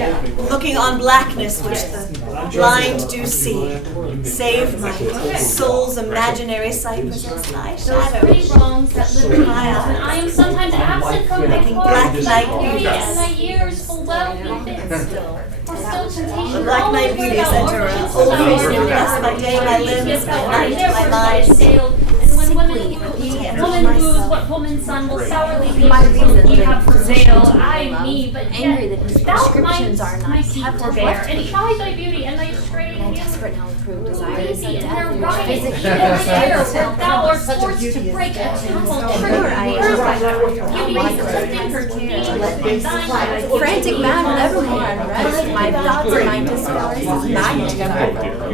looking on blackness which the blind do see. Save my soul's imaginary sight presents thy shadow. Pretty wrongs that live in my eyes, and I am sometimes absent from my Making court, black night and beauties. my ears full well befits. For still temptation The black night always beauties without enter order. us, old face new lust by day, my limbs, by night, my mind. And when woman woos, what woman's son will sourly be when ye have prevailed. I me, but Angry that his thou prescriptions mightst are not my seed kept forbear, left and me. try thy beauty and thy strayed And youth. desperate now approved Who desire lead is thee a in death their which right physic in their air, where thou art forced to break a twofold trigger. Beauty is tempting her to thee, frantic battle evermore unrest. My thoughts and my discourse is night.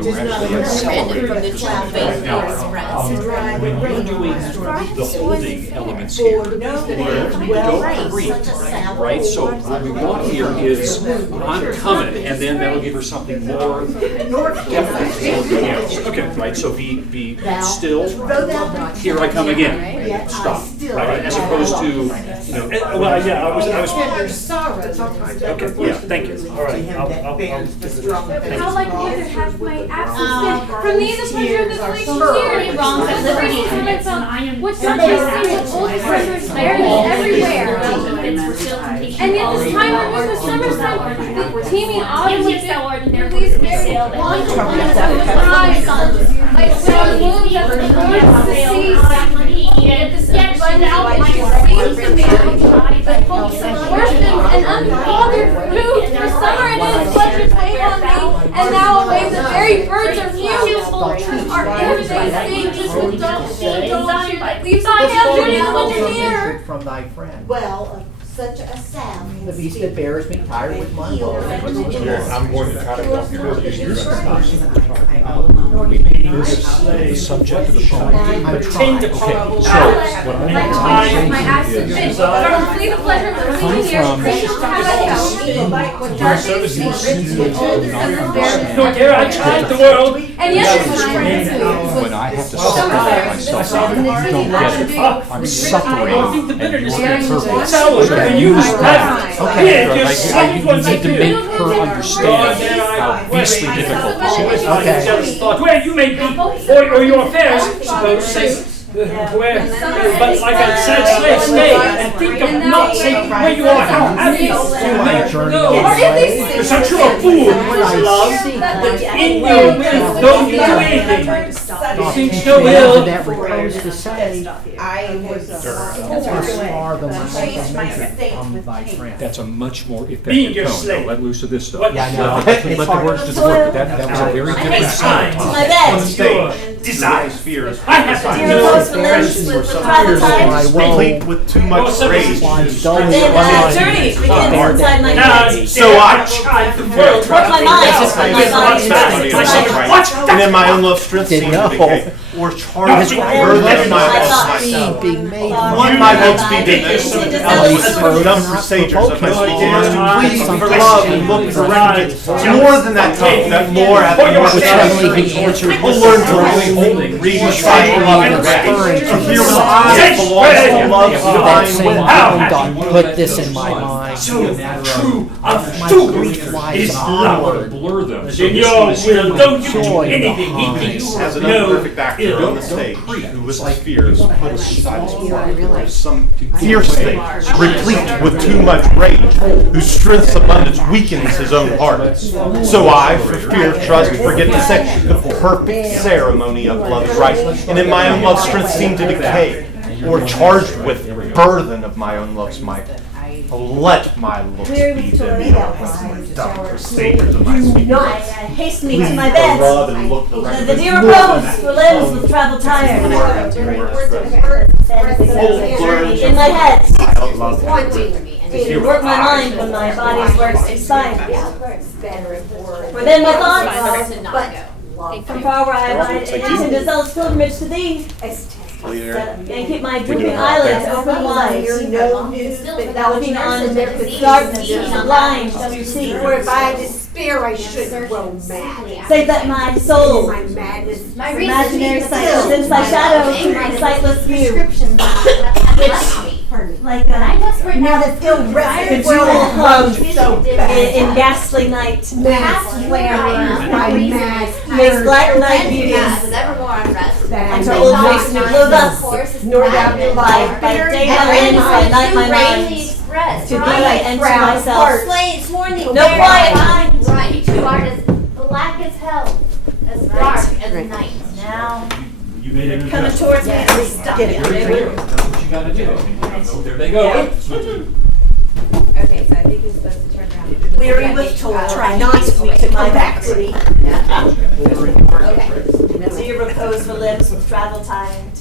Random from the true faith we express. When you're doing the holding elements here, we don't read, right? So what we want here is I'm coming, and then that'll give her something more definite. Okay, right, so be still, here I come again, stop, right? As opposed to, you know, Well, yeah, I was. okay, yeah, thank you. All right, I'll How like neither hath my absence been from thee the pleasure of this lady cheer. Wrongs at liberty cometh from which such as sing with old treasures barely everywhere. And yet this time on was the summer sun, the teeming autumn with these very wonderful eyes, like snow moves at the north of the sea. Yet the sketch now which you seems to me, the hopes of orphans and unfathered fruit, for summer and its pleasures wait on me, and now away the very birds are mute. Our everyday sing just with don't cheer that leaves thy hand journey the winter near. From thy friend. Well, such a sound. The beast that bears me tired with my woe. I'm going to try to go through The subject of the poem. I'm trying. So, what I'm My going ass to is fit, from flee the pleasure of the fleeting years, gracious how I go. What dark days see, rich with old and barren. Nor dare I chide the world. And yet this time when I have to separate myself from it, don't get it. I'm suffering, and you're perfect. Okay, Use that. Okay. You need to make her understand how beastly difficult this is. Where you may be, or your affairs, suppose say But like I said, stay and think of not saying where you are, how happy you make. You're such a fool, love, that in your will, don't you do anything. Think no ill. That repose to say, I was thus far the changed my state from with thy hate. friend. That's a much more Being effective your tone. slave. Now, let loose of this stuff. What- Yeah, I know. Let the words just work, but that was a very different sign. My On the bed. stage, Desire. spheres I have to Dear know rose for limbs with travel time. replete with too much rage. Then the journey begins inside my Now, head. So I tried the world. Work my mind, my body. And then my own love strength Didn't seemed to know. decay, or charged with Then burden of my my own thoughts myself. being made One my hopes be diminished, Into dumb presagers of my soul, plead for love and look for remedy. More than that tongue, that more hath more Which heavily he answered Who learned to read and try to love and rest. To hear with eyes belongs to love's that divine same will. ground put this in my mind. So true of My fool grief lies is I want to love. blur them. So In this your is will, don't you do joy anything he behind. thinks As an no imperfect actor on ill. the stage, who with the spheres put aside his part, some fierce thing, replete with too much rage, whose strength's abundance weakens his own heart. So I, for fear of trust, forget to say the perfect ceremony of love's right, and in my own love's strength seem to decay, or charged with burthen of my own love's might. Let my looks be them dumb presagers of my speech. I haste me to my For bed. love and look the right. The dear repose for limbs with travel tired. Then journey in my head. To work my mind when my body's works expire. For then my thoughts, from far where I abide, and into zealous pilgrimage to thee. And keep my drooping eyelids open wide, looking on the darkness blind to see. For if I despair, I should grow mad. Say that my soul, My madness. My imaginary reason sight within my shadow, sightless view, like a Now that ill rested jewel hung so bad. in ghastly night, Mass wearing my mask makes black night beauties. Evermore unrest. that And to I old may face new clothe us, nor doubt your life. by day my limbs, by night my mind. To thee I enter myself. Slaves sworn the No quiet mind. Right, who art as black as hell, as dark as night. Now, You made it. Coming towards me and stop Get it. it. That's what you gotta do. There they go. okay, so I think you're supposed to turn around. Weary with toil, try not to me to my back. So you repose for limbs with travel tired.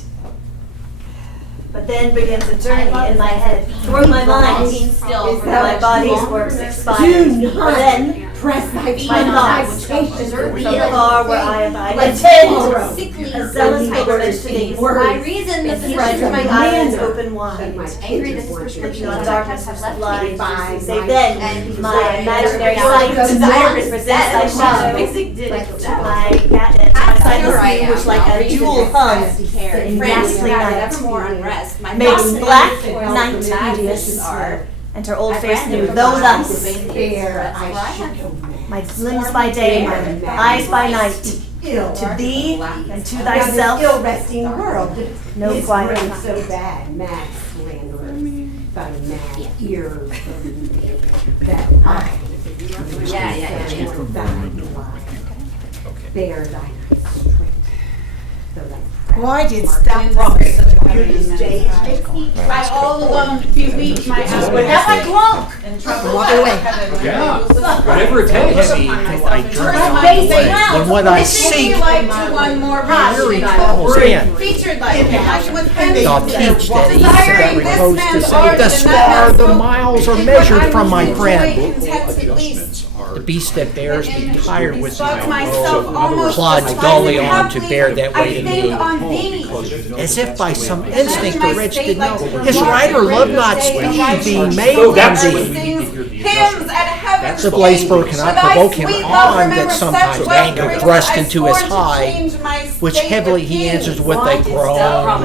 But then begins a journey in my head, toward my mind, Still, where my body's works expire. Do But not then, press thy my thoughts. thoughts, from far where I abide, attend sickly a zealous pilgrimage to thee. My reason, the And keep physicians my my eyelids guide. open wide. Angry that this prescription On of darkness have of left blind, me. say then, And my imaginary sight sight desire presents thy shadow. My sightless view, which like a jewel hung in ghastly night, making black night beauteous, and her old face new, though thus, Despair, I should go mad. my limbs by day, my eyes by night, Ill to thee and to Now thyself, this ill-resting world no is quiet grown night. so bad, mad slanderers, thy mad ears, that I bear thy strength, though thy Why didst thou promise such a beauteous day? I all alone, few weeks, my hours. But now I cloak. And trouble. Walk away. Yeah, whatever it takes. Do I Turn turn my face around. when what I Missing seek you like to one more weary rush. travels in? Featured like passion with pennies. Doth teach that each that repose to say, thus far the miles are measured from my friend. The beast that bears me tired with my woe plods dully on to bear that weight of me. As if by some instinct the wretch did know, his rider loved not speed being made from thee. The blaze spur cannot provoke him on, that sometimes anger thrust into his hide, which heavily he answers with a groan,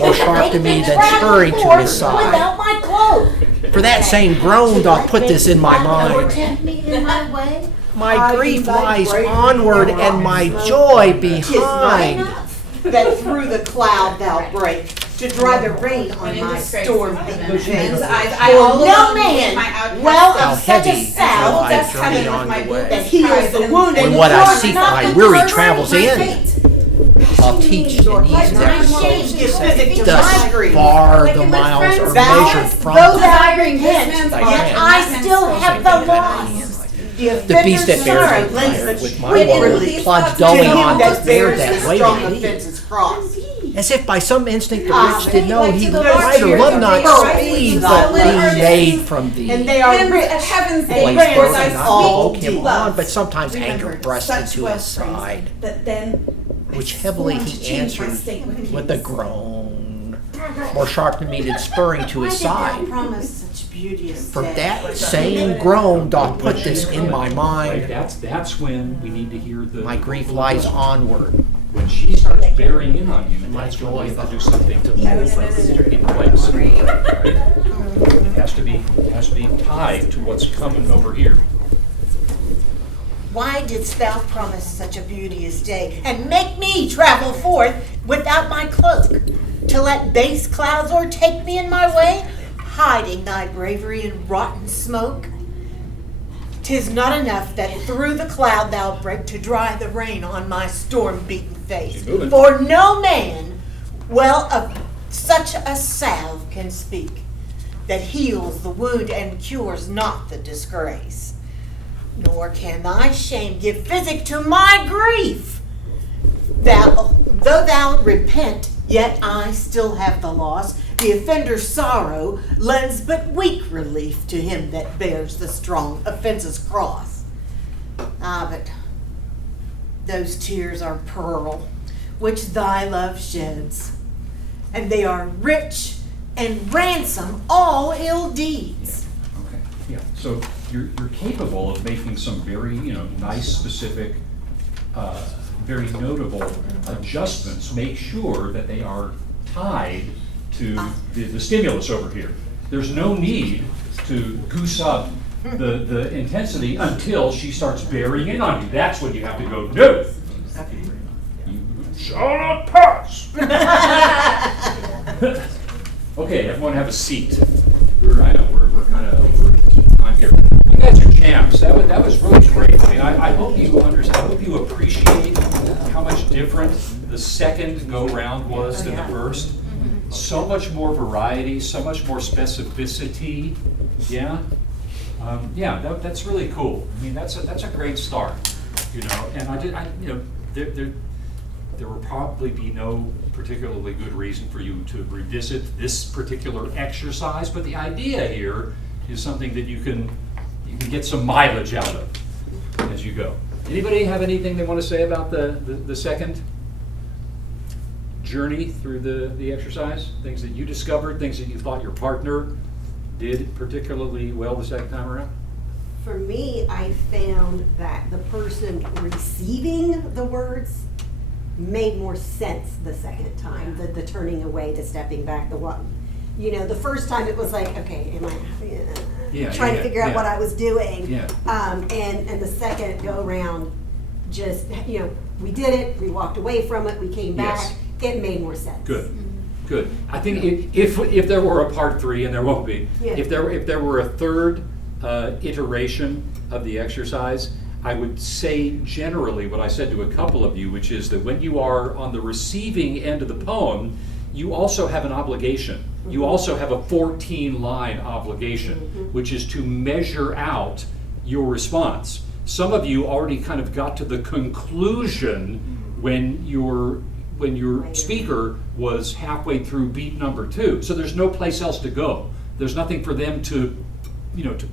more sharp to me than spurring to his side. Without my cloak. For that same groan doth put this in my mind. Tempt me in my way. My grief lies onward and my joy behind. that through the cloud thou break, to dry the rain on my storm-beaten face. No man, well of such a salve, that heals the wound and When what I cures seek not my the weary disgrace. travels in, I'll teach in these Shame give physic to thus my grief. far the miles are measured from Though thee. thou repent, Thy yet hand. I still have the loss. The beast that bears sorrow my lends fire the with my quick woe relief plods to dully him on that to bear bears that the way strong with thee. offense's cross. As if by some instinct the Ah, rich did know like he to the would Lord right or cheers love of not pearl, speed, thy but lips. be made from thee. And they are rich, heavens and Place grant birth us and not all provoke him love. on, but sometimes anger Remembered thrust such into well his side, that then I which heavily scorned to he change my answered state with a groan, more sharp than meted spurring to his side. Promise such beauteous For day. that same groan doth put this in my Right, mind. that's when we need to hear the. My grief lies onward. When she starts bearing in on you, that's when we have to do something to move it in place. Right? It has to be tied to what's coming over here. Why didst thou promise such a beauteous day, and make me travel forth without my cloak, to let base clouds o'ertake me in my way, hiding thy bravery in rotten smoke? 'Tis not enough that through the cloud thou break to dry the rain on my storm-beaten face. Keep moving. For no man well of such a salve can speak, that heals the wound and cures not the disgrace. Nor can thy shame give physic to my grief. Though thou repent, yet I still have the loss. The offender's sorrow lends but weak relief to him that bears the strong offense's cross. Ah, but those tears are pearl, which thy love sheds, and they are rich and ransom all ill deeds. Okay, yeah, so you're capable of making some very, nice, specific, very notable adjustments. Make sure that they are tied to the stimulus over here. There's no need to goose up the intensity until she starts bearing in on you. That's when you have to go, no! You shall not pass! Okay, everyone have a seat. We're kind of over time here. You guys are champs. That was really great. I mean, I hope you understand. I hope you appreciate how much different the second go-round was than the first. So much more variety, so much more specificity. Yeah, that's really cool. I mean, that's a great start. And there will probably be no particularly good reason for you to revisit this particular exercise, but the idea here is something that you can get some mileage out of as you go. Anybody have anything they want to say about the second journey through the exercise? Things that you discovered, things that you thought your partner did particularly well the second time around? For me, I found that the person receiving the words made more sense the second time, the turning away, the stepping back, the first time it was like, okay, am I trying to figure out what I was doing? Yeah. And the second go around, just, we did it, we walked away from it, we came back, Yes. It made more sense. Good. I think if there were a part 3, and there won't be, Yeah. if there were a third iteration of the exercise, I would say generally what I said to a couple of you, which is that when you are on the receiving end of the poem, you also have an obligation. You also have a 14-line obligation, which is to measure out your response. Some of you already kind of got to the conclusion when your speaker was halfway through beat number 2. So there's no place else to go. There's nothing for them to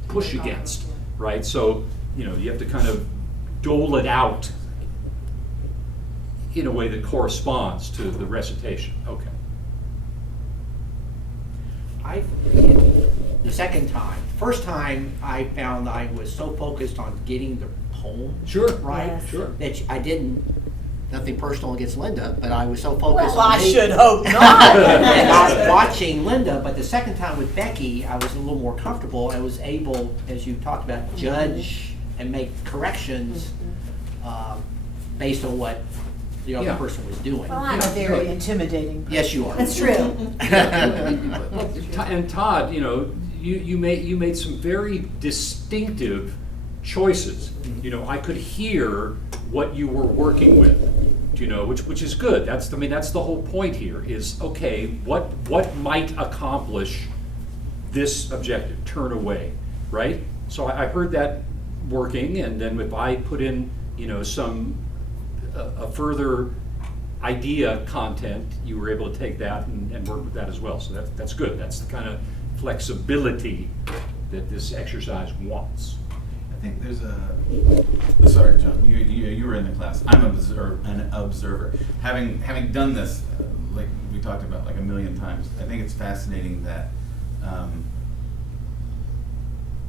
push against, right? So, you have to kind of dole it out in a way that corresponds to the recitation. Okay. The second time. First time, I found I was so focused on getting the poem right, Yes. Sure. that I didn't, nothing personal against Linda, but I was so focused Well, on I should hope not. not watching Linda. But the second time with Becky, I was a little more comfortable. I was able, as you talked about, judge and make corrections based on what the other Yeah. person was doing. Well, I'm a very intimidating person. Yes, you are. That's true. And Todd, you made some very distinctive choices. I could hear what you were working with, which is good. That's the whole point here is, okay, what might accomplish this objective? Turn away, right? So I heard that working, and then if I put in, some a further idea content, you were able to take that and work with that as well. So that's good. That's the kind of flexibility that this exercise wants. I think there's sorry, John, you were in the class. I'm an observer. Having done this, like we talked about like a million times, I think it's fascinating that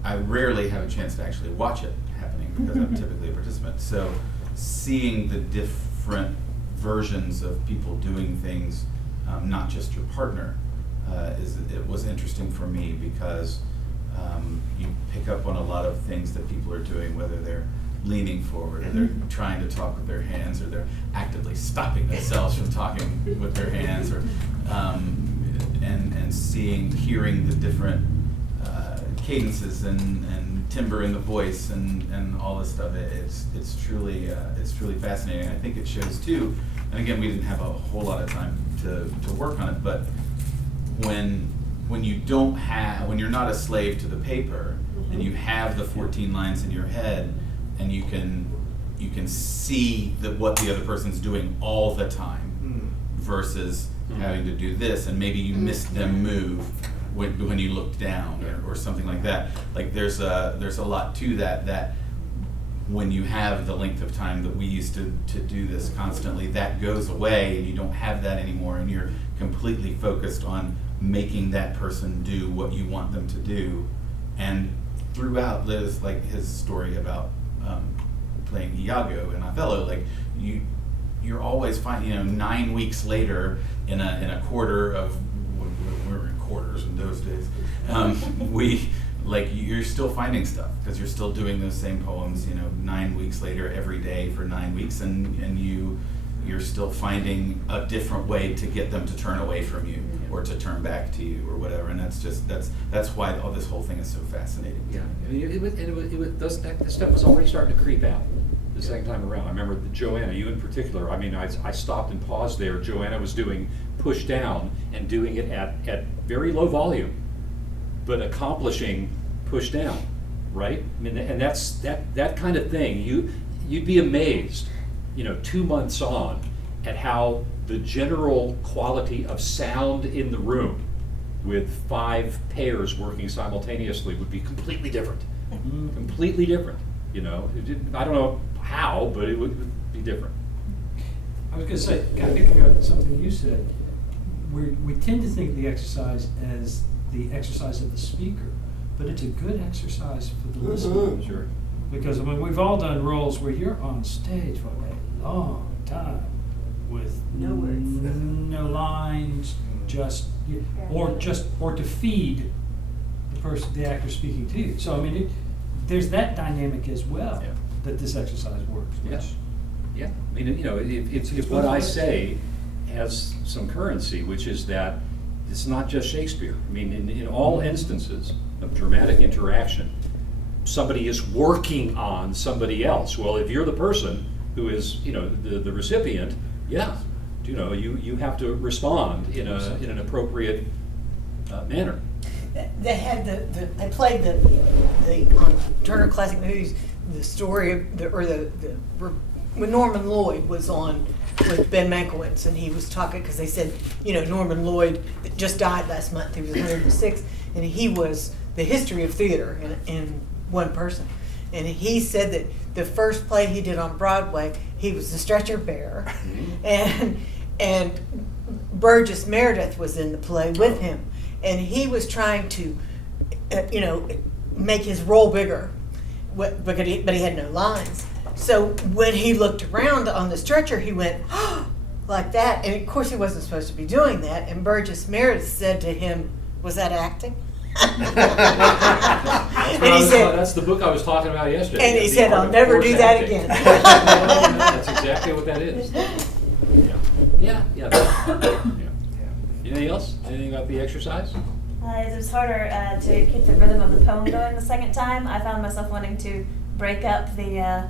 I rarely have a chance to actually watch it happening because I'm typically a participant. So seeing the different versions of people doing things, not just your partner, it was interesting for me because you pick up on a lot of things that people are doing, whether they're leaning forward or they're trying to talk with their hands or they're actively stopping themselves from talking with their hands, or and hearing the different cadences and timbre in the voice and all this stuff. It's truly fascinating. I think it shows too. And again, we didn't have a whole lot of time to work on it, but when you're not a slave to the paper and you have the 14 lines in your head and you can see what the other person's doing all the time versus having to do this, and maybe you missed them move when you looked down or something like that. Like there's a lot to that when you have the length of time that we used to do this constantly, that goes away and you don't have that anymore, and you're completely focused on making that person do what you want them to do. And throughout Liz, like his story about playing Iago in Othello, like you're always finding, 9 weeks later in a quarter of, we were in quarters in those days, you're still finding stuff because you're still doing those same poems, 9 weeks later every day for 9 weeks, and you're still finding a different way to get them to turn away from you or to turn back to you or whatever. And that's why this whole thing is so fascinating. Yeah, that stuff was already starting to creep out the second time around. I remember Joanna, you in particular. I stopped and paused there. Joanna was doing push down and doing it at very low volume, but accomplishing push down, right? And that's that kind of thing. You'd be amazed, 2 months on, at how the general quality of sound in the room with 5 pairs working simultaneously would be completely different. Completely different. I don't know how, but it would be different. I was going to say, picking up something you said, we tend to think of the exercise as the exercise of the speaker, but it's a good exercise for the listener. Sure. Because we've all done roles where you're on stage for a long time with No words, no lines, or to feed the actor speaking to you. So there's that dynamic as well that this exercise works. Yes. Yeah. It's what I say has some currency, which is that it's not just Shakespeare. In all instances of dramatic interaction, somebody is working on somebody else. Well, if you're the person who is, the recipient, you have to respond in an appropriate manner. They had they played the on Turner Classic Movies, the story of when Norman Lloyd was on with Ben Mankiewicz, and he was talking because they said, Norman Lloyd just died last month. He was 106, and he was the history of theater in one person. And he said that the first play he did on Broadway, he was the stretcher bearer, and Burgess Meredith was in the play with him, and he was trying to, make his role bigger, but he had no lines. So when he looked around on the stretcher, he went like that, and of course he wasn't supposed to be doing that. And Burgess Meredith said to him, "Was that acting?" That's the book I was talking about yesterday. And he said, "I'll never do that again." That's exactly what that is. Yeah, yeah. Yeah. Anything else? Anything about the exercise? It was harder to keep the rhythm of the poem going the second time. I found myself wanting to break up the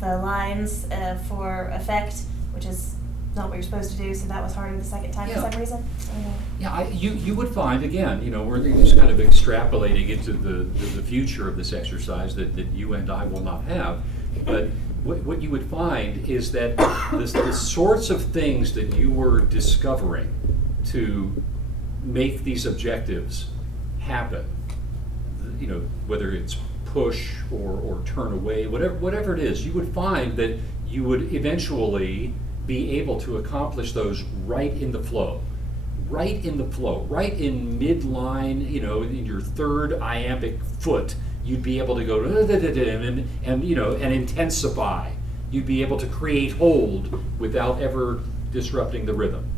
lines for effect, which is not what you're supposed to do. So that was harder the second time for some reason. Yeah, you would find, again, we're just kind of extrapolating into the future of this exercise that you and I will not have. But what you would find is that the sorts of things that you were discovering to make these objectives happen, whether it's push or turn away, whatever it is, you would find that you would eventually be able to accomplish those right in the flow, right in midline, in your third iambic foot, you'd be able to go and intensify. You'd be able to create hold without ever disrupting the rhythm.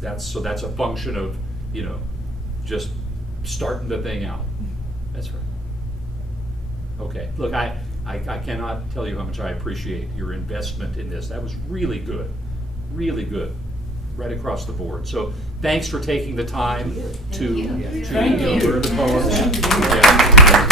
That's a function of, just starting the thing out. That's right. Okay, look, I cannot tell you how much I appreciate your investment in this. That was really good, right across the board. So thanks for taking the time to learn the poems. Yeah.